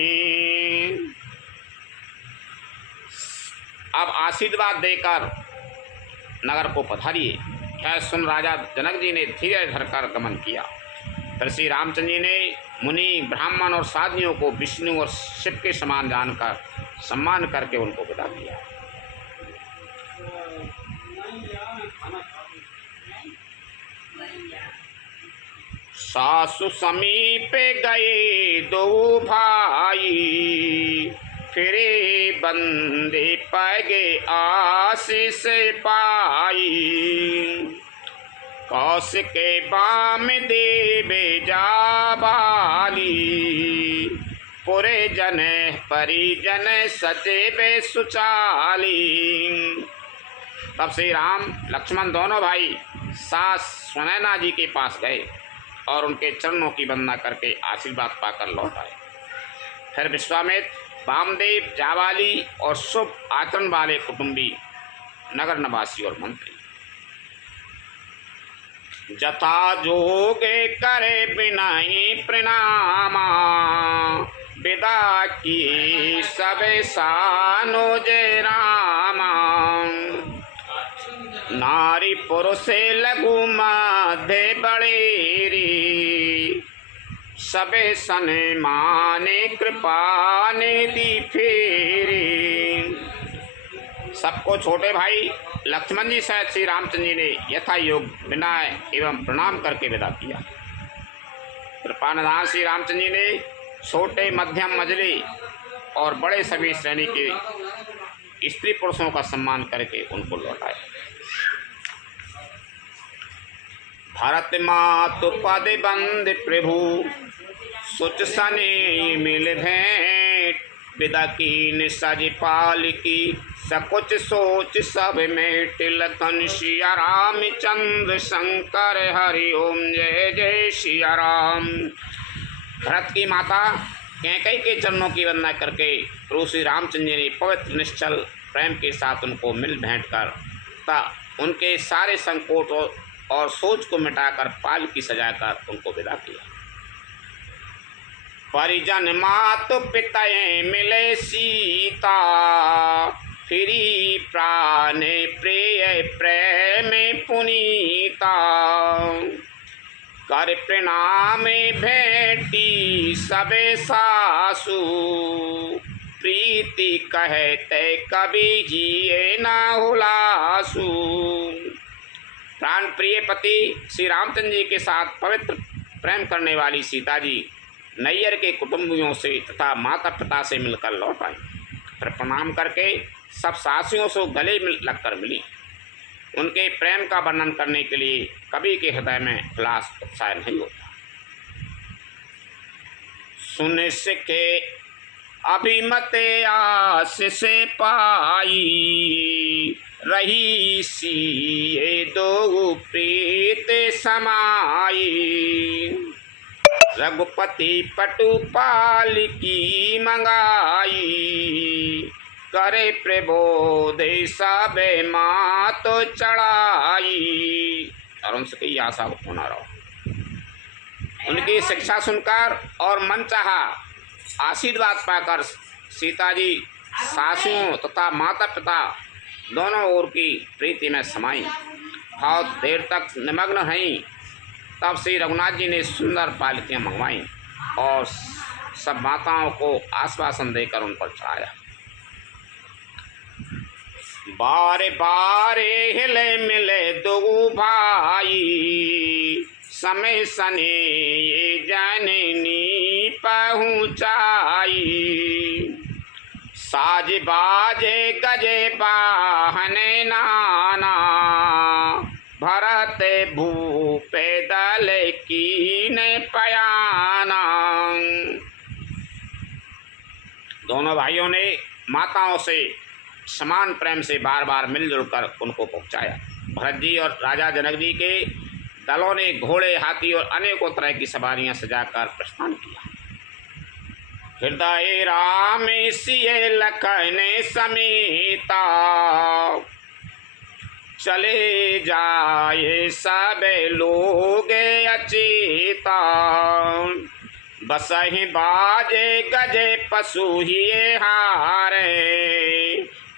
अब आशीर्वाद देकर नगर को पधारिए। यह सुन राजा जनक जी ने धीरे धरकर गमन किया। फिर श्री रामचंद्र जी ने मुनि ब्राह्मण और साधुओं को विष्णु और शिव के समान जानकर सम्मान करके उनको विदा किया। सासु समीप गए दो भाई, फिरे बंदे पगे आशीष पाई, कौशिके बाम देवे जाबाली, पुरे जन परिजन सचेबे सुचाली। तब श्री राम लक्ष्मण दोनों भाई सास सुनैना जी के पास गए और उनके चरणों की वंदना करके आशीर्वाद पाकर लौट आए। फिर विश्वामित्र, वामदेव, जाबाली और शुभ आचरण वाले कुटुंबी, नगर निवासी और मंत्री जथा जोगे करे बिनाई प्रणामा, विदा की सबे सानो जय रामा, नारी पुरुष लघु मध्य बड़ेरी, सबे सने माने कृपा ने दी फेरी। सबको छोटे भाई लक्ष्मण जी सहित श्री रामचंद्र जी ने यथा योग विनय एवं प्रणाम करके विदा किया। कृपानिधान श्री रामचंद्र जी ने छोटे, मध्यम, मझले और बड़े सभी श्रेणी के स्त्री पुरुषों का सम्मान करके उनको लौटाए। भारत मातु पद बंद प्रभु, सुच सने मिल भेंट, विदा कीन सज पाल की, सकुच सोच सब मेट, लखन सिया राम चंद्र शंकर हरि ओम जय जय सिया राम। भरत की माता कैकेयी के चरणों की वंदना करके प्रभु श्री रामचंद्र जी ने पवित्र निश्चल प्रेम के साथ उनको मिल भेंट कर तथा उनके सारे संकोच और सोच को मिटाकर पाल की सजाकर उनको विदा किया। परिजन मातु पितये मिले सीता, फिरी प्राण प्रिय प्रेम पुनीता, कर प्रणाम भेंटी सबे सासु, प्रीति कहते कभी जिए ना हुलासु। प्राण प्रिय पति श्री रामचंद्र जी के साथ पवित्र प्रेम करने वाली सीता जी नैयर के कुटुंबियों से तथा माता पिता से मिलकर लौट आई। फिर प्रणाम करके सब सासियों से गले लगकर मिली। उनके प्रेम का वर्णन करने के लिए कवि के हृदय में उल्लास उत्साह नहीं होता। सुन सके अभिमते आस से पाई, रही सी ये दो प्रीत समाई। रघुपति पटुपाल की मंगाई, करे प्रबोध सब मात चढ़ाई। और उनसे कई आशा होना रहो। उनकी शिक्षा सुनकर और मनचाहा आशीर्वाद पाकर सीता जी सासुओं तथा माता पिता दोनों ओर की प्रीति में समाई। बहुत देर तक निमग्न रहीं। तब श्री रघुनाथ जी ने सुंदर पालकियाँ मंगवाईं और सब माताओं को आश्वासन देकर उन पर चढ़ाया। बारे बारे हिले मिले दो भाई, समय सने ये जननी पहुँचाई। साज बाजे गजे बाहने नाना, भरत भूपे दल की ने पयाना। दोनों भाइयों ने माताओं से समान प्रेम से बार बार मिलजुल कर उनको पहुँचाया। भरत जी और राजा जनक जी के दलों ने घोड़े, हाथी और अनेकों तरह की सवारियां सजाकर प्रस्थान किया। हृदय राम सिय लखन समेता, चले जाए सब लोग अचेता। बसहि बाजे गजे पशु ही हारे,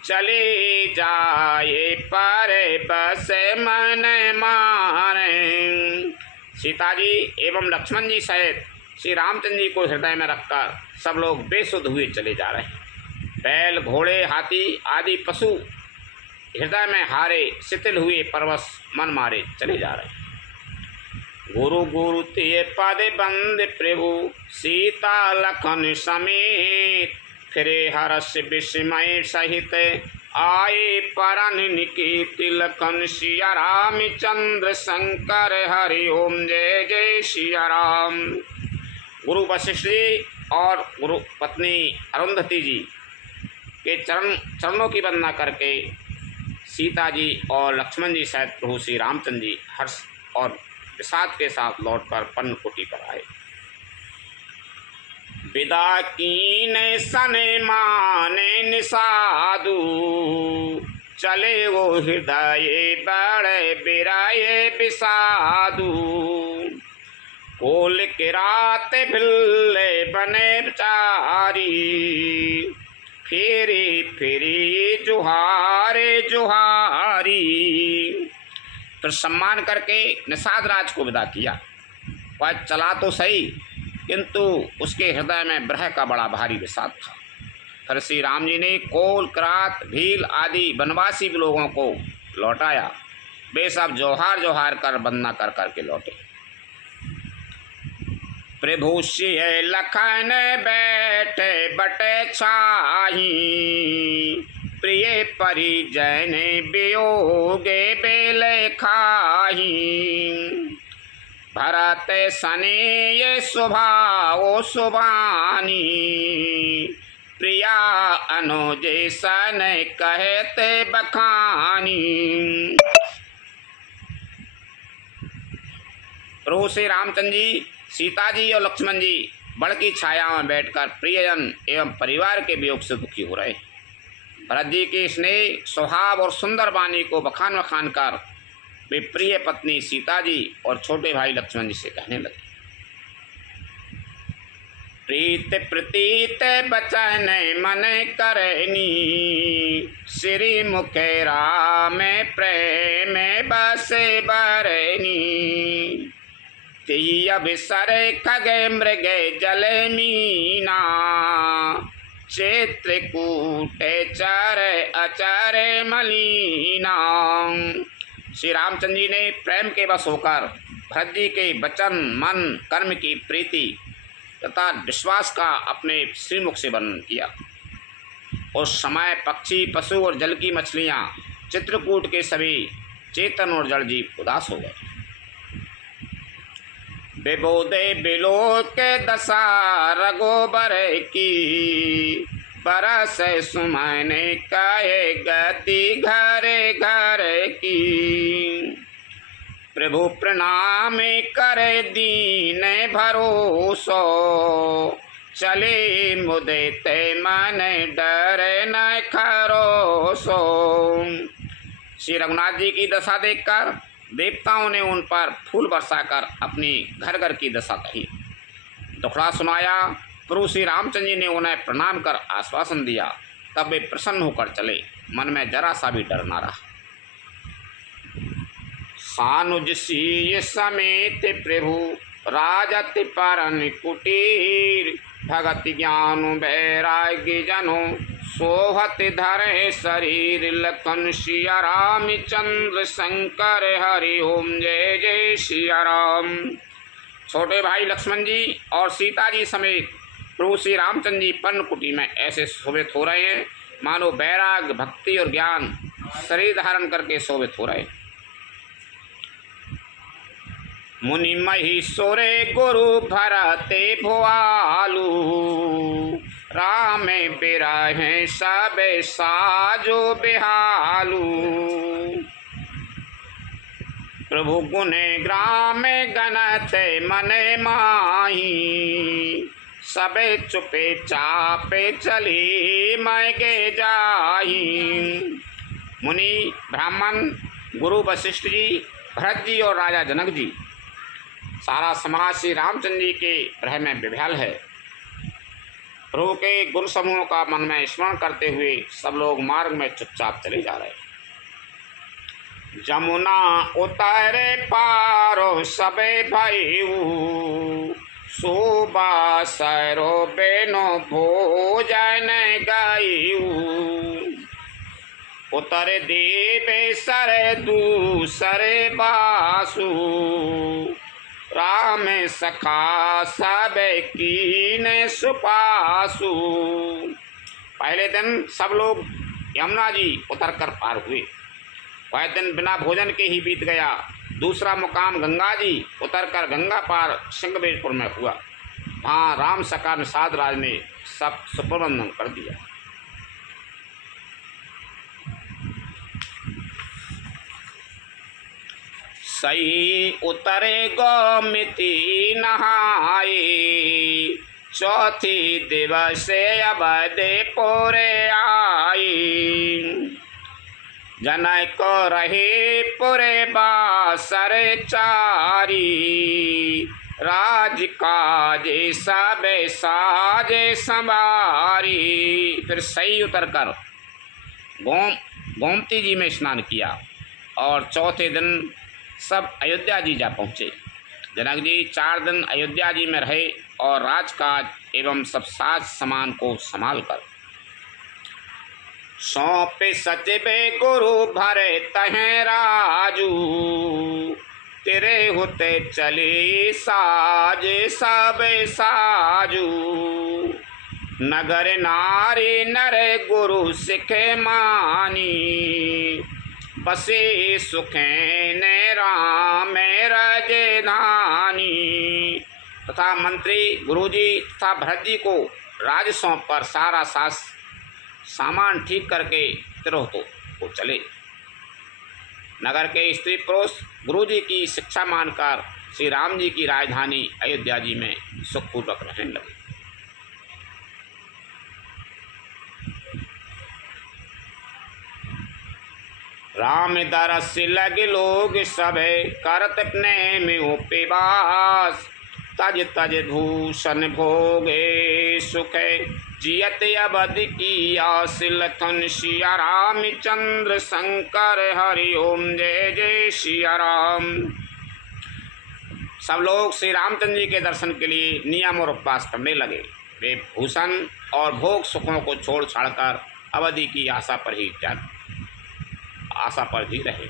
चले जाए पर बस मन मारे। सीता जी एवं लक्ष्मण जी सहित श्री रामचंद्र जी को हृदय में रखकर सब लोग बेसुध हुए चले जा रहे हैं। बैल, घोड़े, हाथी आदि पशु हृदय में हारे शिथिल हुए परवश मन मारे चले जा रहे हैं। गुरु गुरु ते पद बंद प्रभु, सीता लखन समेत। फिरे हर्ष विस्मय सहित, आए परन निकेत। लखन सिया रामचंद्र शंकर, हरि ओम जय जय सिया राम। गुरु वशिष्ठ जी और गुरु पत्नी अरुंधति जी के चरणों की वंदना करके सीता जी और लक्ष्मण जी सहित प्रभु श्री रामचंद्र जी हर्ष और विषाद के साथ लौटकर पर्णकुटी पर आए। विदा कीन सने माने निषादु, चले वो हृदय बड़े बिराए विषादु। कोल किरात भिल्ले बने चारी, फेरी फेरी जुहारे जुहारी। फिर सम्मान करके निषाद राज को विदा किया। वह चला तो सही, किंतु उसके हृदय में विरह का बड़ा भारी विषाद था। फिर श्री राम जी ने कोल, किरात, भील आदि वनवासी लोगों को लौटाया। वे सब जोहार जोहार कर वंदना कर करके लौटे। प्रभु सिय लखन बैठे बटे छाही, प्रिय परिजन वियोगे बेले खाही। भरत सने ये स्वभाव सुबानी, प्रिया अनुज सन कहते बखानी। प्रभु श्री रामचंद्र जी, सीता जी और लक्ष्मण जी बड़ की छाया में बैठकर प्रियजन एवं परिवार के वियोग से दुखी हो रहे। भरत जी के स्नेह, स्वभाव और सुंदर वाणी को बखान बखान कर वे प्रिय पत्नी सीता जी और छोटे भाई लक्ष्मण जी से कहने लगे। प्रीत प्रतीत बचन मन करनी, श्री मुखे राम प्रेम बस बरनी। तिय अवसर खगे मृग जल मीना, चित्रकूट चर अचर मलीना। श्री रामचंद्र जी ने प्रेम के वश होकर भरत जी के वचन, मन, कर्म की प्रीति तथा विश्वास का अपने श्रीमुख से वर्णन किया। उस समय पक्षी, पशु और जल की मछलियाँ, चित्रकूट के सभी चेतन और जड़ जीव उदास हो गए। विबोधे बिलोक के दशा रघुबर की, बरस सुमन कहे गति घरे घर की। प्रभु प्रणाम कर दीन भरोसो, चले मुदित मन डर न खरोसो। श्री रघुनाथ जी की दशा देखकर देवताओं ने उन पर फूल बरसाकर अपनी घर घर की दशा कही, दुखड़ा सुनाया। प्रभु श्री रामचंद्र जी ने उन्हें प्रणाम कर आश्वासन दिया। तब वे प्रसन्न होकर चले, मन में जरा सा भी डर न रहा। सानुज सीय समेत प्रभु राजत परन कुटीर, भगत ज्ञान वैराग्य जनो सोहत धरे शरीर। लखन सिया रामचंद्र शंकर हरि ओम जय जय सिया राम। छोटे भाई लक्ष्मण जी और सीता जी समेत प्रभु श्री रामचंद्र जी पर्णकुटी में ऐसे शोभित हो रहे हैं मानो वैराग्य भक्ति और ज्ञान शरीर धारण करके शोभित हो रहे हैं। मुनि महीश्वरे गुरु भरते भुआलू, राम बिराहे सब साजो बिहालू। प्रभु गुण ग्राम गणत मन माही, सबे चुपे चापे चली मैगे जाही। मुनि ब्राह्मण गुरु वशिष्ठ जी, भरत जी और राजा जनक जी, सारा समाज श्री रामचंद्र जी के ग्रह में विभ्याल है। प्रभु के गुण समूह का मन में स्मरण करते हुए सब लोग मार्ग में चुपचाप चले जा रहे। जमुना उतारे पारो सबे भयऊ, सुबा सरो बेनो भोजन गायू। उतर देवे सर दूसरे बासु, राम सखा सब कीन सुपासु। पहले दिन सब लोग यमुना जी उतर कर पार हुए। वह दिन बिना भोजन के ही बीत गया। दूसरा मुकाम गंगा जी उतर कर गंगा पार सिंहवेशपुर में हुआ। वहाँ राम सखा निषाद राज ने सब सुप्रबंधन कर दिया। सही उतरे गोमती नहाए, चौथी दिवस अवधे पोरे आई। जनय को रहे पुरे बासर चारी, राज काजे सब साजे संवारी। फिर सही उतर कर गोमती जी में स्नान किया और चौथे दिन सब अयोध्या जी जा पहुँचे। जनक जी 4 दिन अयोध्या जी में रहे और राजकाज एवं सब साज सामान को संभाल कर सौंपे सचिवे गुरु भरे तहें राजू, तेरे होते चले साज सब साजू। नगर नारी नर गुरु सिखे मानी, बसे सुखें राम राजधानी। तथा मंत्री गुरुजी तथा भरत जी को राज सौंप कर सारा सामान ठीक करके तिरोहितों को चले। नगर के स्त्री पुरुष गुरुजी की शिक्षा मानकर श्री राम जी की राजधानी अयोध्या जी में सुखपूर्वक रहने लगे। राम दरस लगे लोग सब करत अपने में उपवास, तज तज भूषण भोगे सुख जियत अवध की आस। लखन सिया रामचंद्र शंकर हरि ओम जय जय सिया राम। सब लोग श्री रामचंद्र जी के दर्शन के लिए नियम और उपवास करने लगे। वे भूषण और भोग सुखों को छोड़ छाड़कर अवधि की आशा पर ही रहे।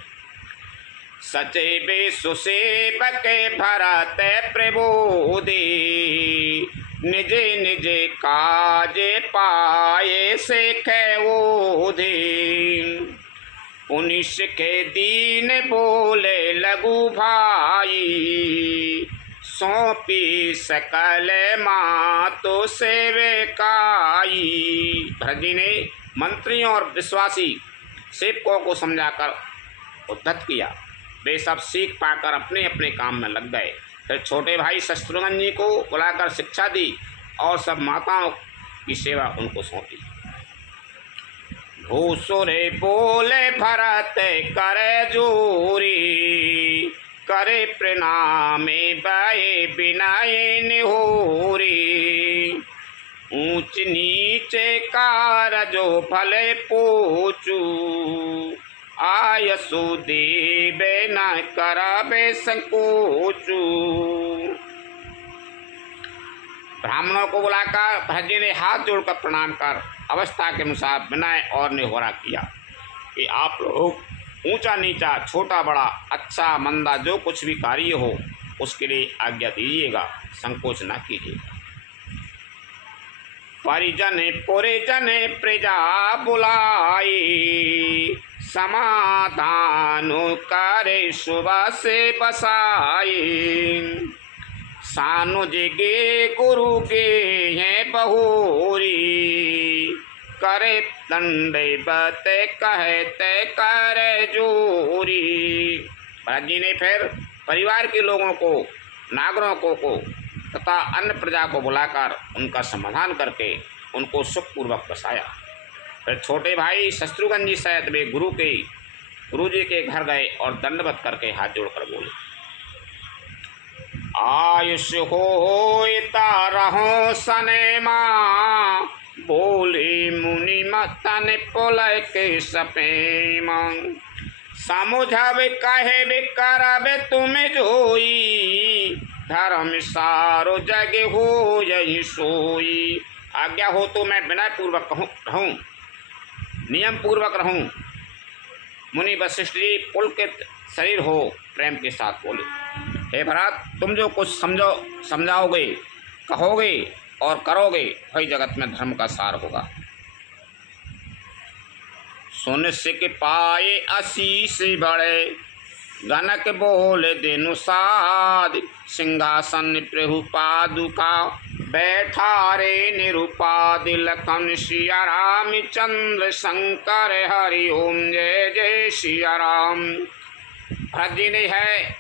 सचेबे सुसेवक भरत प्रबोधे, निजे निजे काजे पाए सेखे ओधे। पुनिश के दीन बोले लगू भाई, सौंपी सकल मातो सेवकाई। भरत जी ने मंत्रियों और विश्वासी सेवकों को समझाकर उद्धत किया। वे सब सीख पाकर अपने अपने काम में लग गए। फिर छोटे भाई शत्रुघ्न जी को बुलाकर शिक्षा दी और सब माताओं की सेवा उनको सौंपी। भूसुरे बोले भरत करे जोरी, करे प्रणामे बाए बिनाए निहोरी। ऊंच नीचे कारजो भले पूछू, आयसु देवे न करावे संकोचू। ब्राह्मणों को बुलाकर भरत जी ने हाथ जोड़कर प्रणाम कर अवस्था के अनुसार विनय और निहोरा किया कि आप लोग ऊंचा नीचा, छोटा बड़ा, अच्छा मंदा जो कुछ भी कार्य हो उसके लिए आज्ञा दीजिएगा, संकोच न कीजिएगा। परिजन पुरिजन प्रजा बुलाई, समाधान करे सुबह से बसाई। सानुज गे गुरु गे हैं बहुरी, करे दंडवत कहते कर जोरी। भरत जी ने फिर परिवार के लोगों को, नागरों को तथा अन्य प्रजा को बुलाकर उनका समाधान करके उनको सुखपूर्वक बसाया। फिर छोटे भाई शत्रुघ्न जी सहित वे गुरु जी के घर गए और दंडवत करके हाथ जोड़कर बोले, आयुष होता रहो सनेमा, बोले मुनि मतन पुलय के सपेमा। समुझब कहे करब तुम जोई, धर्म सारो जग हो यही सोई। आज्ञा हो तो मैं विनय पूर्वक रहूं, नियम पूर्वक रहूं। मुनि वशिष्ठ जी पुलकित शरीर हो प्रेम के साथ बोले, हे भरत, तुम जो कुछ समझाओगे, कहोगे और करोगे वही जगत में धर्म का सार होगा। सुन सिख पाए आशीष बड़े, गनक बोले देनु साध। सिंहासन प्रभु पादुका, बैठा रे निरुपाद। लखन सिया राम चंद्र शंकर हरि ओम जय जय सिया राम। भरत जी ने है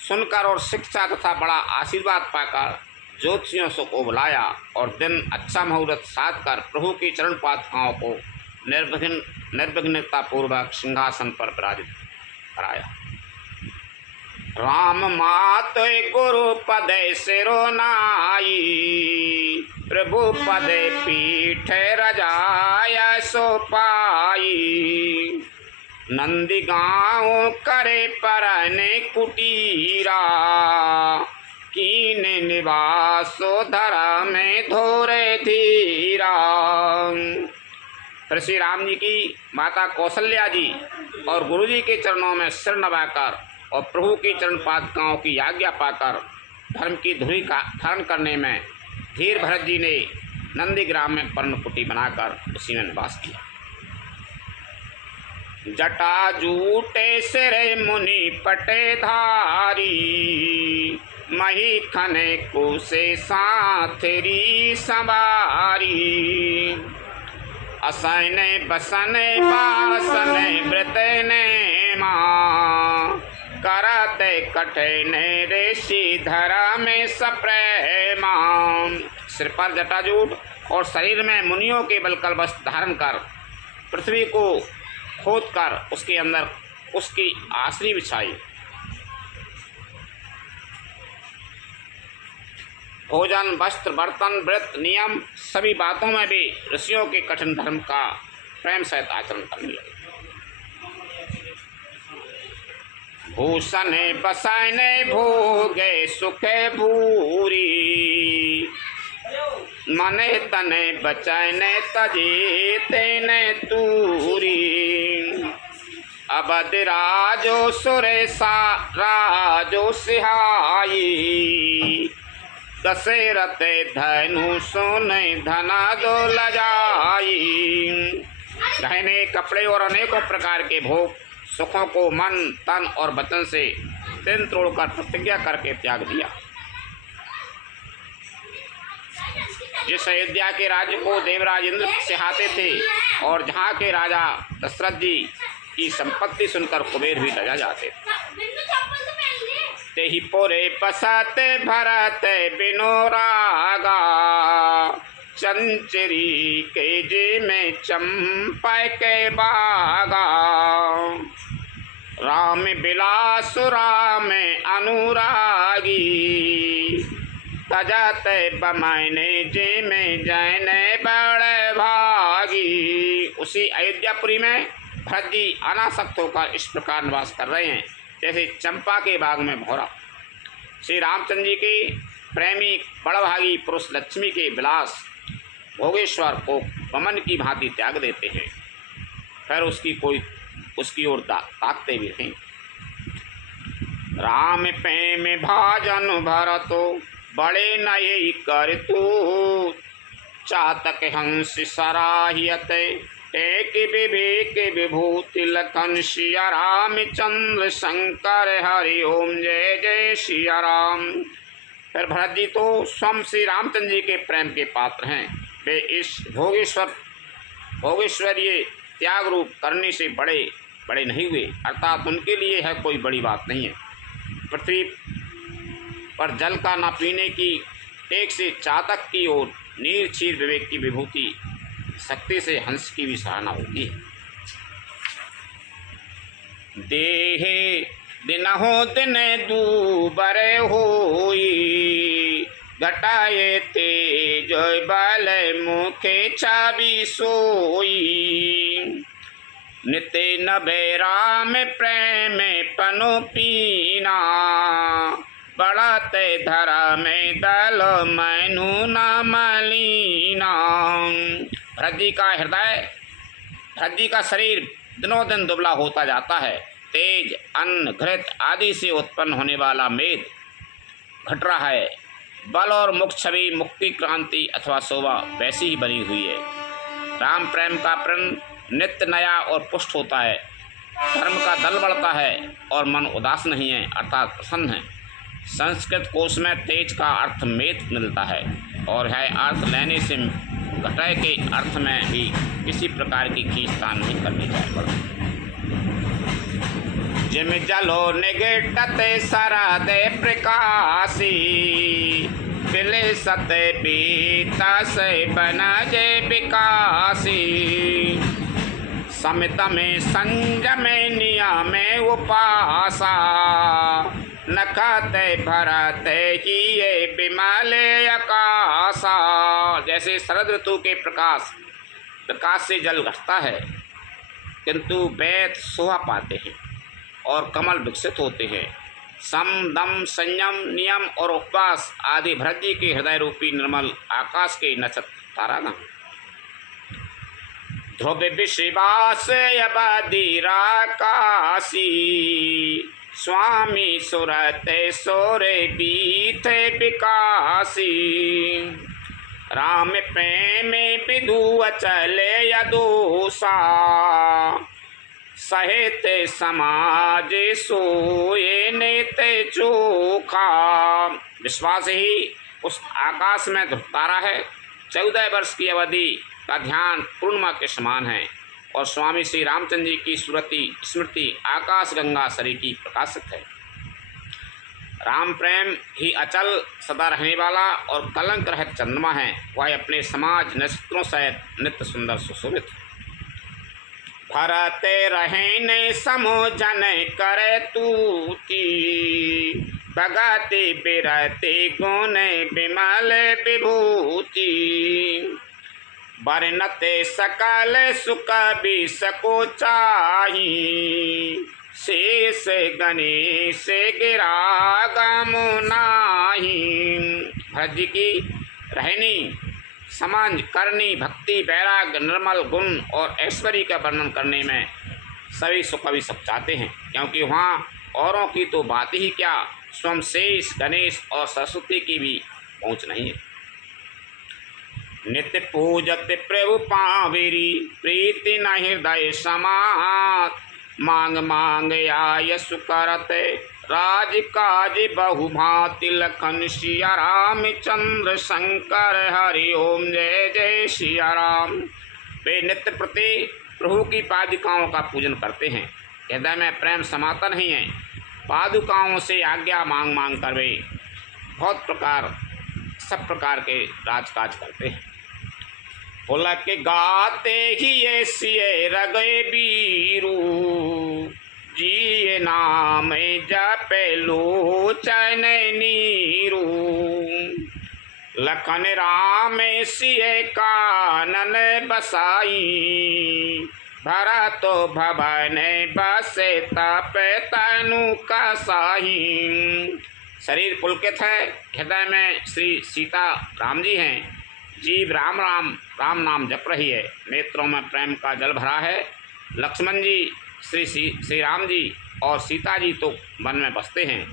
सुनकर और शिक्षा तथा बड़ा आशीर्वाद पाकर ज्योतिषियों को बुलाया और दिन अच्छा मुहूर्त साध कर प्रभु की चरण पादुकाओं को निर्विघ्नता पूर्वक सिंहासन पर विराजित कराया। राम मात गुरु पदे सिरोनाई, प्रभु पदे पीठ रजाय सो पाई। नंदी गाँव करे परने कुटीरा, कीन निवासो धरा में धोरे धीरा। फिर श्री राम जी की माता कौशल्या जी और गुरु जी के चरणों में सिर नवाकर और प्रभु की चरण पादुकाओं की आज्ञा पाकर धर्म की धुरी का धारण करने में धीर भरत जी ने नंदीग्राम में पर्णकुटी बनाकर उसी में निवास किया। जटा जूटे सिरे मुनि पटे धारी, मही खने को से साथरी सवारी। असने बसने बासने वृतने माँ, करते कठने ऋषि धरा में सप्रेमा। सिर पर जटाजूट और शरीर में मुनियों के बलकर वस्त्र धारण कर पृथ्वी को खोद कर उसके अंदर उसकी आसनी बिछाई। भोजन, वस्त्र, बर्तन, व्रत, नियम सभी बातों में भी ऋषियों के कठिन धर्म का प्रेम सहित आचरण करने लगे। भूषण बसाने भोगे सुखे भूरी, मने तने बचाने तजे तेने तूरी। अबध राजो सुरेशा राजो सिहाई, दशरथ धनु सोने धना दो लजाई। गहने, कपड़े और अनेकों प्रकार के भोग सुखों को मन, तन और वचन से आस्तीन तोड़कर प्रतिज्ञा करके त्याग दिया। जिस अयोध्या के राज्य को देवराज इंद्र सिहाते थे और जहाँ के राजा दशरथ जी की संपत्ति सुनकर कुबेर भी लजा जाते थे। तेहि पोरे पसते भरत बिनो रागा, चंचरी के जे में चंपा के बागा। राम बिलास राम अनुरागी, तजत बमैने जे में जैन बड़ भागी। उसी अयोध्यापुरी में भरत जी अनासक्त होकर इस प्रकार निवास कर रहे हैं जैसे चंपा के बाग में भौरा। श्री रामचंद्र जी के प्रेमी बड़भागी पुरुष लक्ष्मी के विलास भोगेश्वर को पमन की भांति त्याग देते हैं, फिर उसकी ओर ताकते भी नहीं। राम प्रेम भाजन भरतो, बड़े नये कर तू, चातक हंस सराहियते, एक विवेक विभूति लखन सिया रामचंद्र शंकर हरि ओम जय जय सिया राम। फिर भरत जी तो स्वयं श्री रामचंद्र जी के प्रेम के पात्र हैं। वे इस भोगेश्वरीय त्याग रूप करने से बड़े नहीं हुए, अर्थात उनके लिए है कोई बड़ी बात नहीं है। पृथ्वी पर जल का न पीने की टेक से चातक की ओर नीर क्षीर विवेक की विभूति शक्ति से हंस की भी सराहना होती है। देहे दिनहो दिन दूबरे होई, घटाए तेज बल मुखे छवि सोई। नित्य नभे राम प्रेम पनो पीना, बढ़त धरा में दल मैनू न मलीना। भरत जी का शरीर दिनों दिन दुबला होता जाता है। तेज अन्न घृत आदि से उत्पन्न होने वाला मेद घट रहा है। बल और मुख छवि मुक्ति क्रांति अथवा शोभा वैसी ही बनी हुई है। राम प्रेम का प्रण नित्य नया और पुष्ट होता है। धर्म का दल बढ़ता है और मन उदास नहीं है, अर्थात प्रसन्न है। संस्कृत कोश में तेज का अर्थ मेद मिलता है और है अर्थ लेने से घटाए के अर्थ में भी किसी प्रकार की खींचतान नहीं करनी चाहिए। जिम जलो निगटते सरदे प्रकाशी, पिले सते पीता से बना जे विकासी। समित में संयम नियम उपासा, नखते भरते ही ये बिमले आकाशा। जैसे शरद ऋतु के प्रकाश से जल घटता है, किंतु वेद शोभा पाते हैं और कमल विकसित होते हैं। सम दम संयम नियम और उपवास आदि भरत जी के हृदय रूपी निर्मल आकाश के नक्षत्र तारागण। ध्रुव विश्वास यबधीरा काशी, स्वामी सुरते सोरे बीथे विकासी। राम प्रेम विदु अचले यदूसा, सहेते समाज सोए नेते चोखा। विश्वास ही उस आकाश में ध्रुव तारा है। 14 वर्ष की अवधि का ध्यान पूर्णिमा के समान है और स्वामी श्री रामचंद्र जी की स्मृति आकाश गंगा शरीर की प्रकाशित है। राम प्रेम ही अचल सदा रहने वाला और कलंक रहित चंद्रमा है। वह अपने समाज नक्षत्रों सहित नित्य सुंदर सुशोभित है। भरते रहने समो जन करे तूती, भगति बिरते गुण विमल विभूति। वर्णते सकल सुख भी सको चाही, शेष गणेश गिरा गम नाही। भरत जी की रहनी समाज करनी भक्ति वैराग्य निर्मल गुण और ऐश्वर्य का वर्णन करने में सभी सुख भी सब चाहते हैं, क्योंकि वहाँ औरों की तो बात ही क्या, स्वयं शेष गणेश और सरस्वती की भी पहुँच नहीं है। नित्य पूजत प्रभु पाविरी, प्रीति न हृदय समात। मांग मांग आय सुकरत राज काज बहुभांति लखन सिया राम चंद्र शंकर हरि ओम जय जय सिया राम। वे नित्य प्रति प्रभु की पादुकाओं का पूजन करते हैं। हृदय में प्रेम समाता नहीं है। पादुकाओं से आज्ञा मांग मांग कर वे बहुत प्रकार सब प्रकार के राजकाज करते हैं। पुलक गाते ही ऐसिए रगे बीरू जिये नाम जपे लोचन नीरू। लखन राम सिए कानन बसाई भरत भवन बसे तप तनु कसाई। शरीर पुलकित है, हृदय में श्री सीता राम जी हैं। जीव राम राम राम नाम जप रही है, नेत्रों में प्रेम का जल भरा है। लक्ष्मण जी श्री राम जी और सीता जी तो वन में बसते हैं,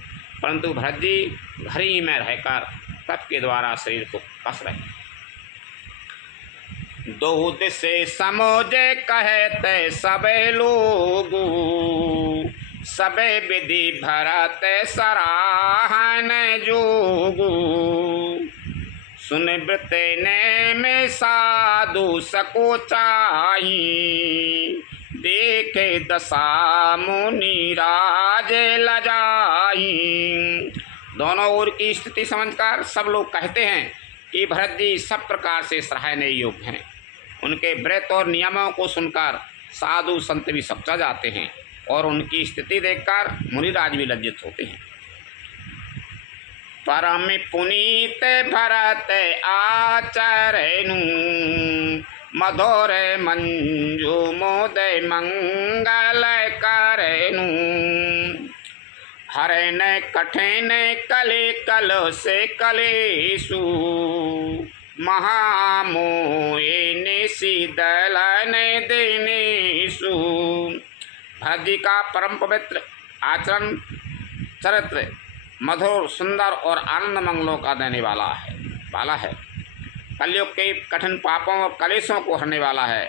परंतु भरत जी घर ही में रहकर तप के द्वारा शरीर को कस रहे हैं। दूध से समोजे कहते सबे लोग सबे विधि भरत सराहन जोगु। सुन व्रत ने में साधु सको चाही देखे दशा मुनि राज लजाई। दोनों ओर की स्थिति समझकर सब लोग कहते हैं कि भरत जी सब प्रकार से सराहने योग्य हैं। उनके व्रत और नियमों को सुनकर साधु संत भी सच्चा जाते हैं और उनकी स्थिति देखकर मुनिराज भी लज्जित होते हैं। परम पुनीत भरत आचरेनु मधुर मंजू मोदय मंगल करेनु। हरण कठिन कले कल से कलेशु महामोहे निशिदलन दिनेशु। भरत जी का परम पवित्र आचरण चरित्र मधुर सुंदर और आनंद मंगलों का देने वाला है। कलयुग के कठिन पापों और कलेशों को हरने वाला है।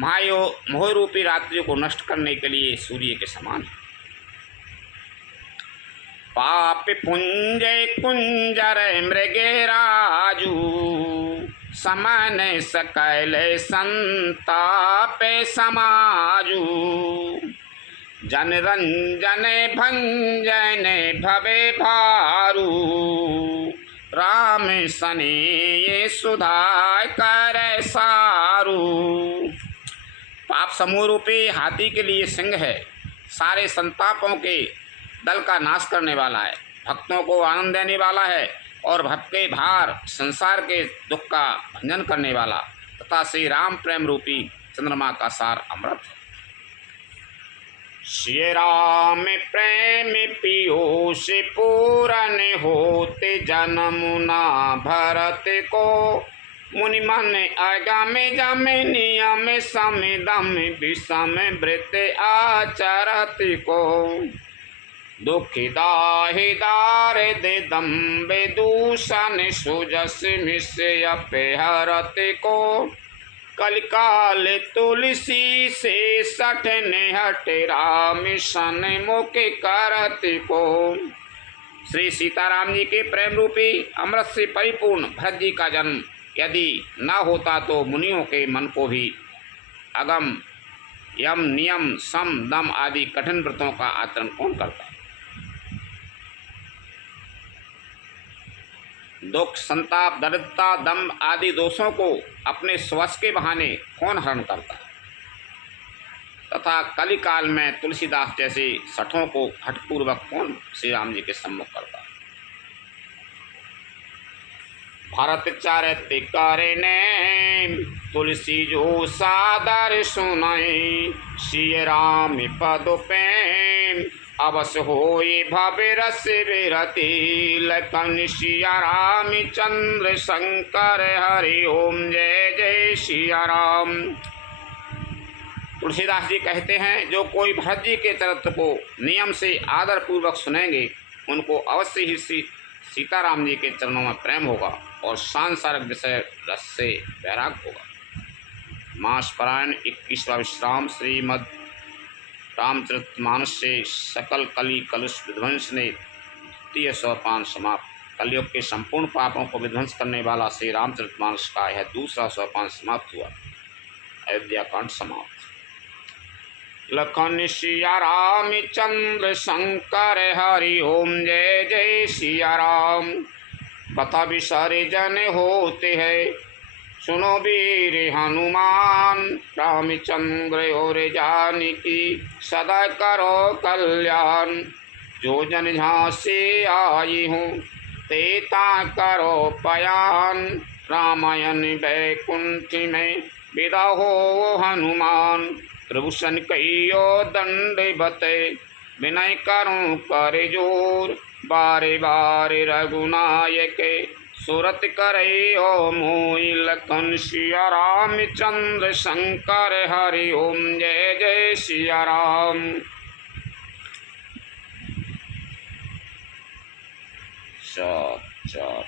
मोह रूपी रात्रि को नष्ट करने के लिए सूर्य के समान है। पाप पुंज कुंजर मृगे राजू समान सकल संताप समाजू। जन रंजन भंजन भवे भारू राम सने ये सुधा कर सारू। पाप समूह रूपी हाथी के लिए सिंह है, सारे संतापों के दल का नाश करने वाला है, भक्तों को आनंद देने वाला है और भक्त के भार संसार के दुख का भंजन करने वाला तथा श्री राम प्रेम रूपी चंद्रमा का सार अमृत है। श्री राम प्रेम पियो से पूरन होते जन्मुना भरत को। मुनि मन आगम जम नियम सम दम विषम वृत आचरत को। दुखिदाहिदार दे दम्बे दूषण सुजस मिस अपहरत को। कलिकाल तुलसी से सठ हट राम सन मुख करत को। श्री सीताराम जी के प्रेम रूपी अमृत से परिपूर्ण भरत जी का जन्म यदि न होता तो मुनियों के मन को भी अगम यम नियम सम दम आदि कठिन व्रतों का आचरण कौन करता है। दुख संताप दरिद्रता दम आदि दोषों को अपने स्वश के बहाने कौन हरण करता है तथा कलिकाल में तुलसीदास जैसे सठों को हठपूर्वक कौन श्री राम जी के सम्मुख करता है। भरत चरित करने तुलसी जो सादर सुनाई। श्री राम पद प्रेम अवश्य होई भव्य रस विरति। लखन सिया राम चंद्र शंकर हरि ओम जय जय सिया राम। तुलसीदास जी कहते हैं जो कोई भरत जी के चरित्र को नियम से आदर पूर्वक सुनेंगे उनको अवश्य ही सीताराम जी के चरणों में प्रेम होगा और सांसारिक विषय रस से वैराग होगा। मास पारायण 21वां विश्राम श्रीमद् रामचरितमानस से सकल कली कलुष विध्वंस ने तृतीय सोपान समाप्त। कलयुग के संपूर्ण पापों को विध्वंस करने वाला श्री रामचरितमानस का यह दूसरा सोपान समाप्त हुआ। अयोध्या कांड समाप्त। लखन सिया राम चंद्र शंकर हरि ओम जय जय सिया राम। कथा विसर्जन होते हैं सुनो वीर हनुमान। रामचंद्र और जानकी सदा करो कल्याण। जो जन झांसी आई हूँ तेता करो पयान। रामायण वैकुंठ में विदा हो हनुमान। प्रभु सन कहियो दंडवत विनय करूं कर जोर। बारे बारे रघुनायक सुरत करे ओ मोहि। लखन सिया राम चंद्र शंकर हरि ओम जय जय सिया राम। चल चल।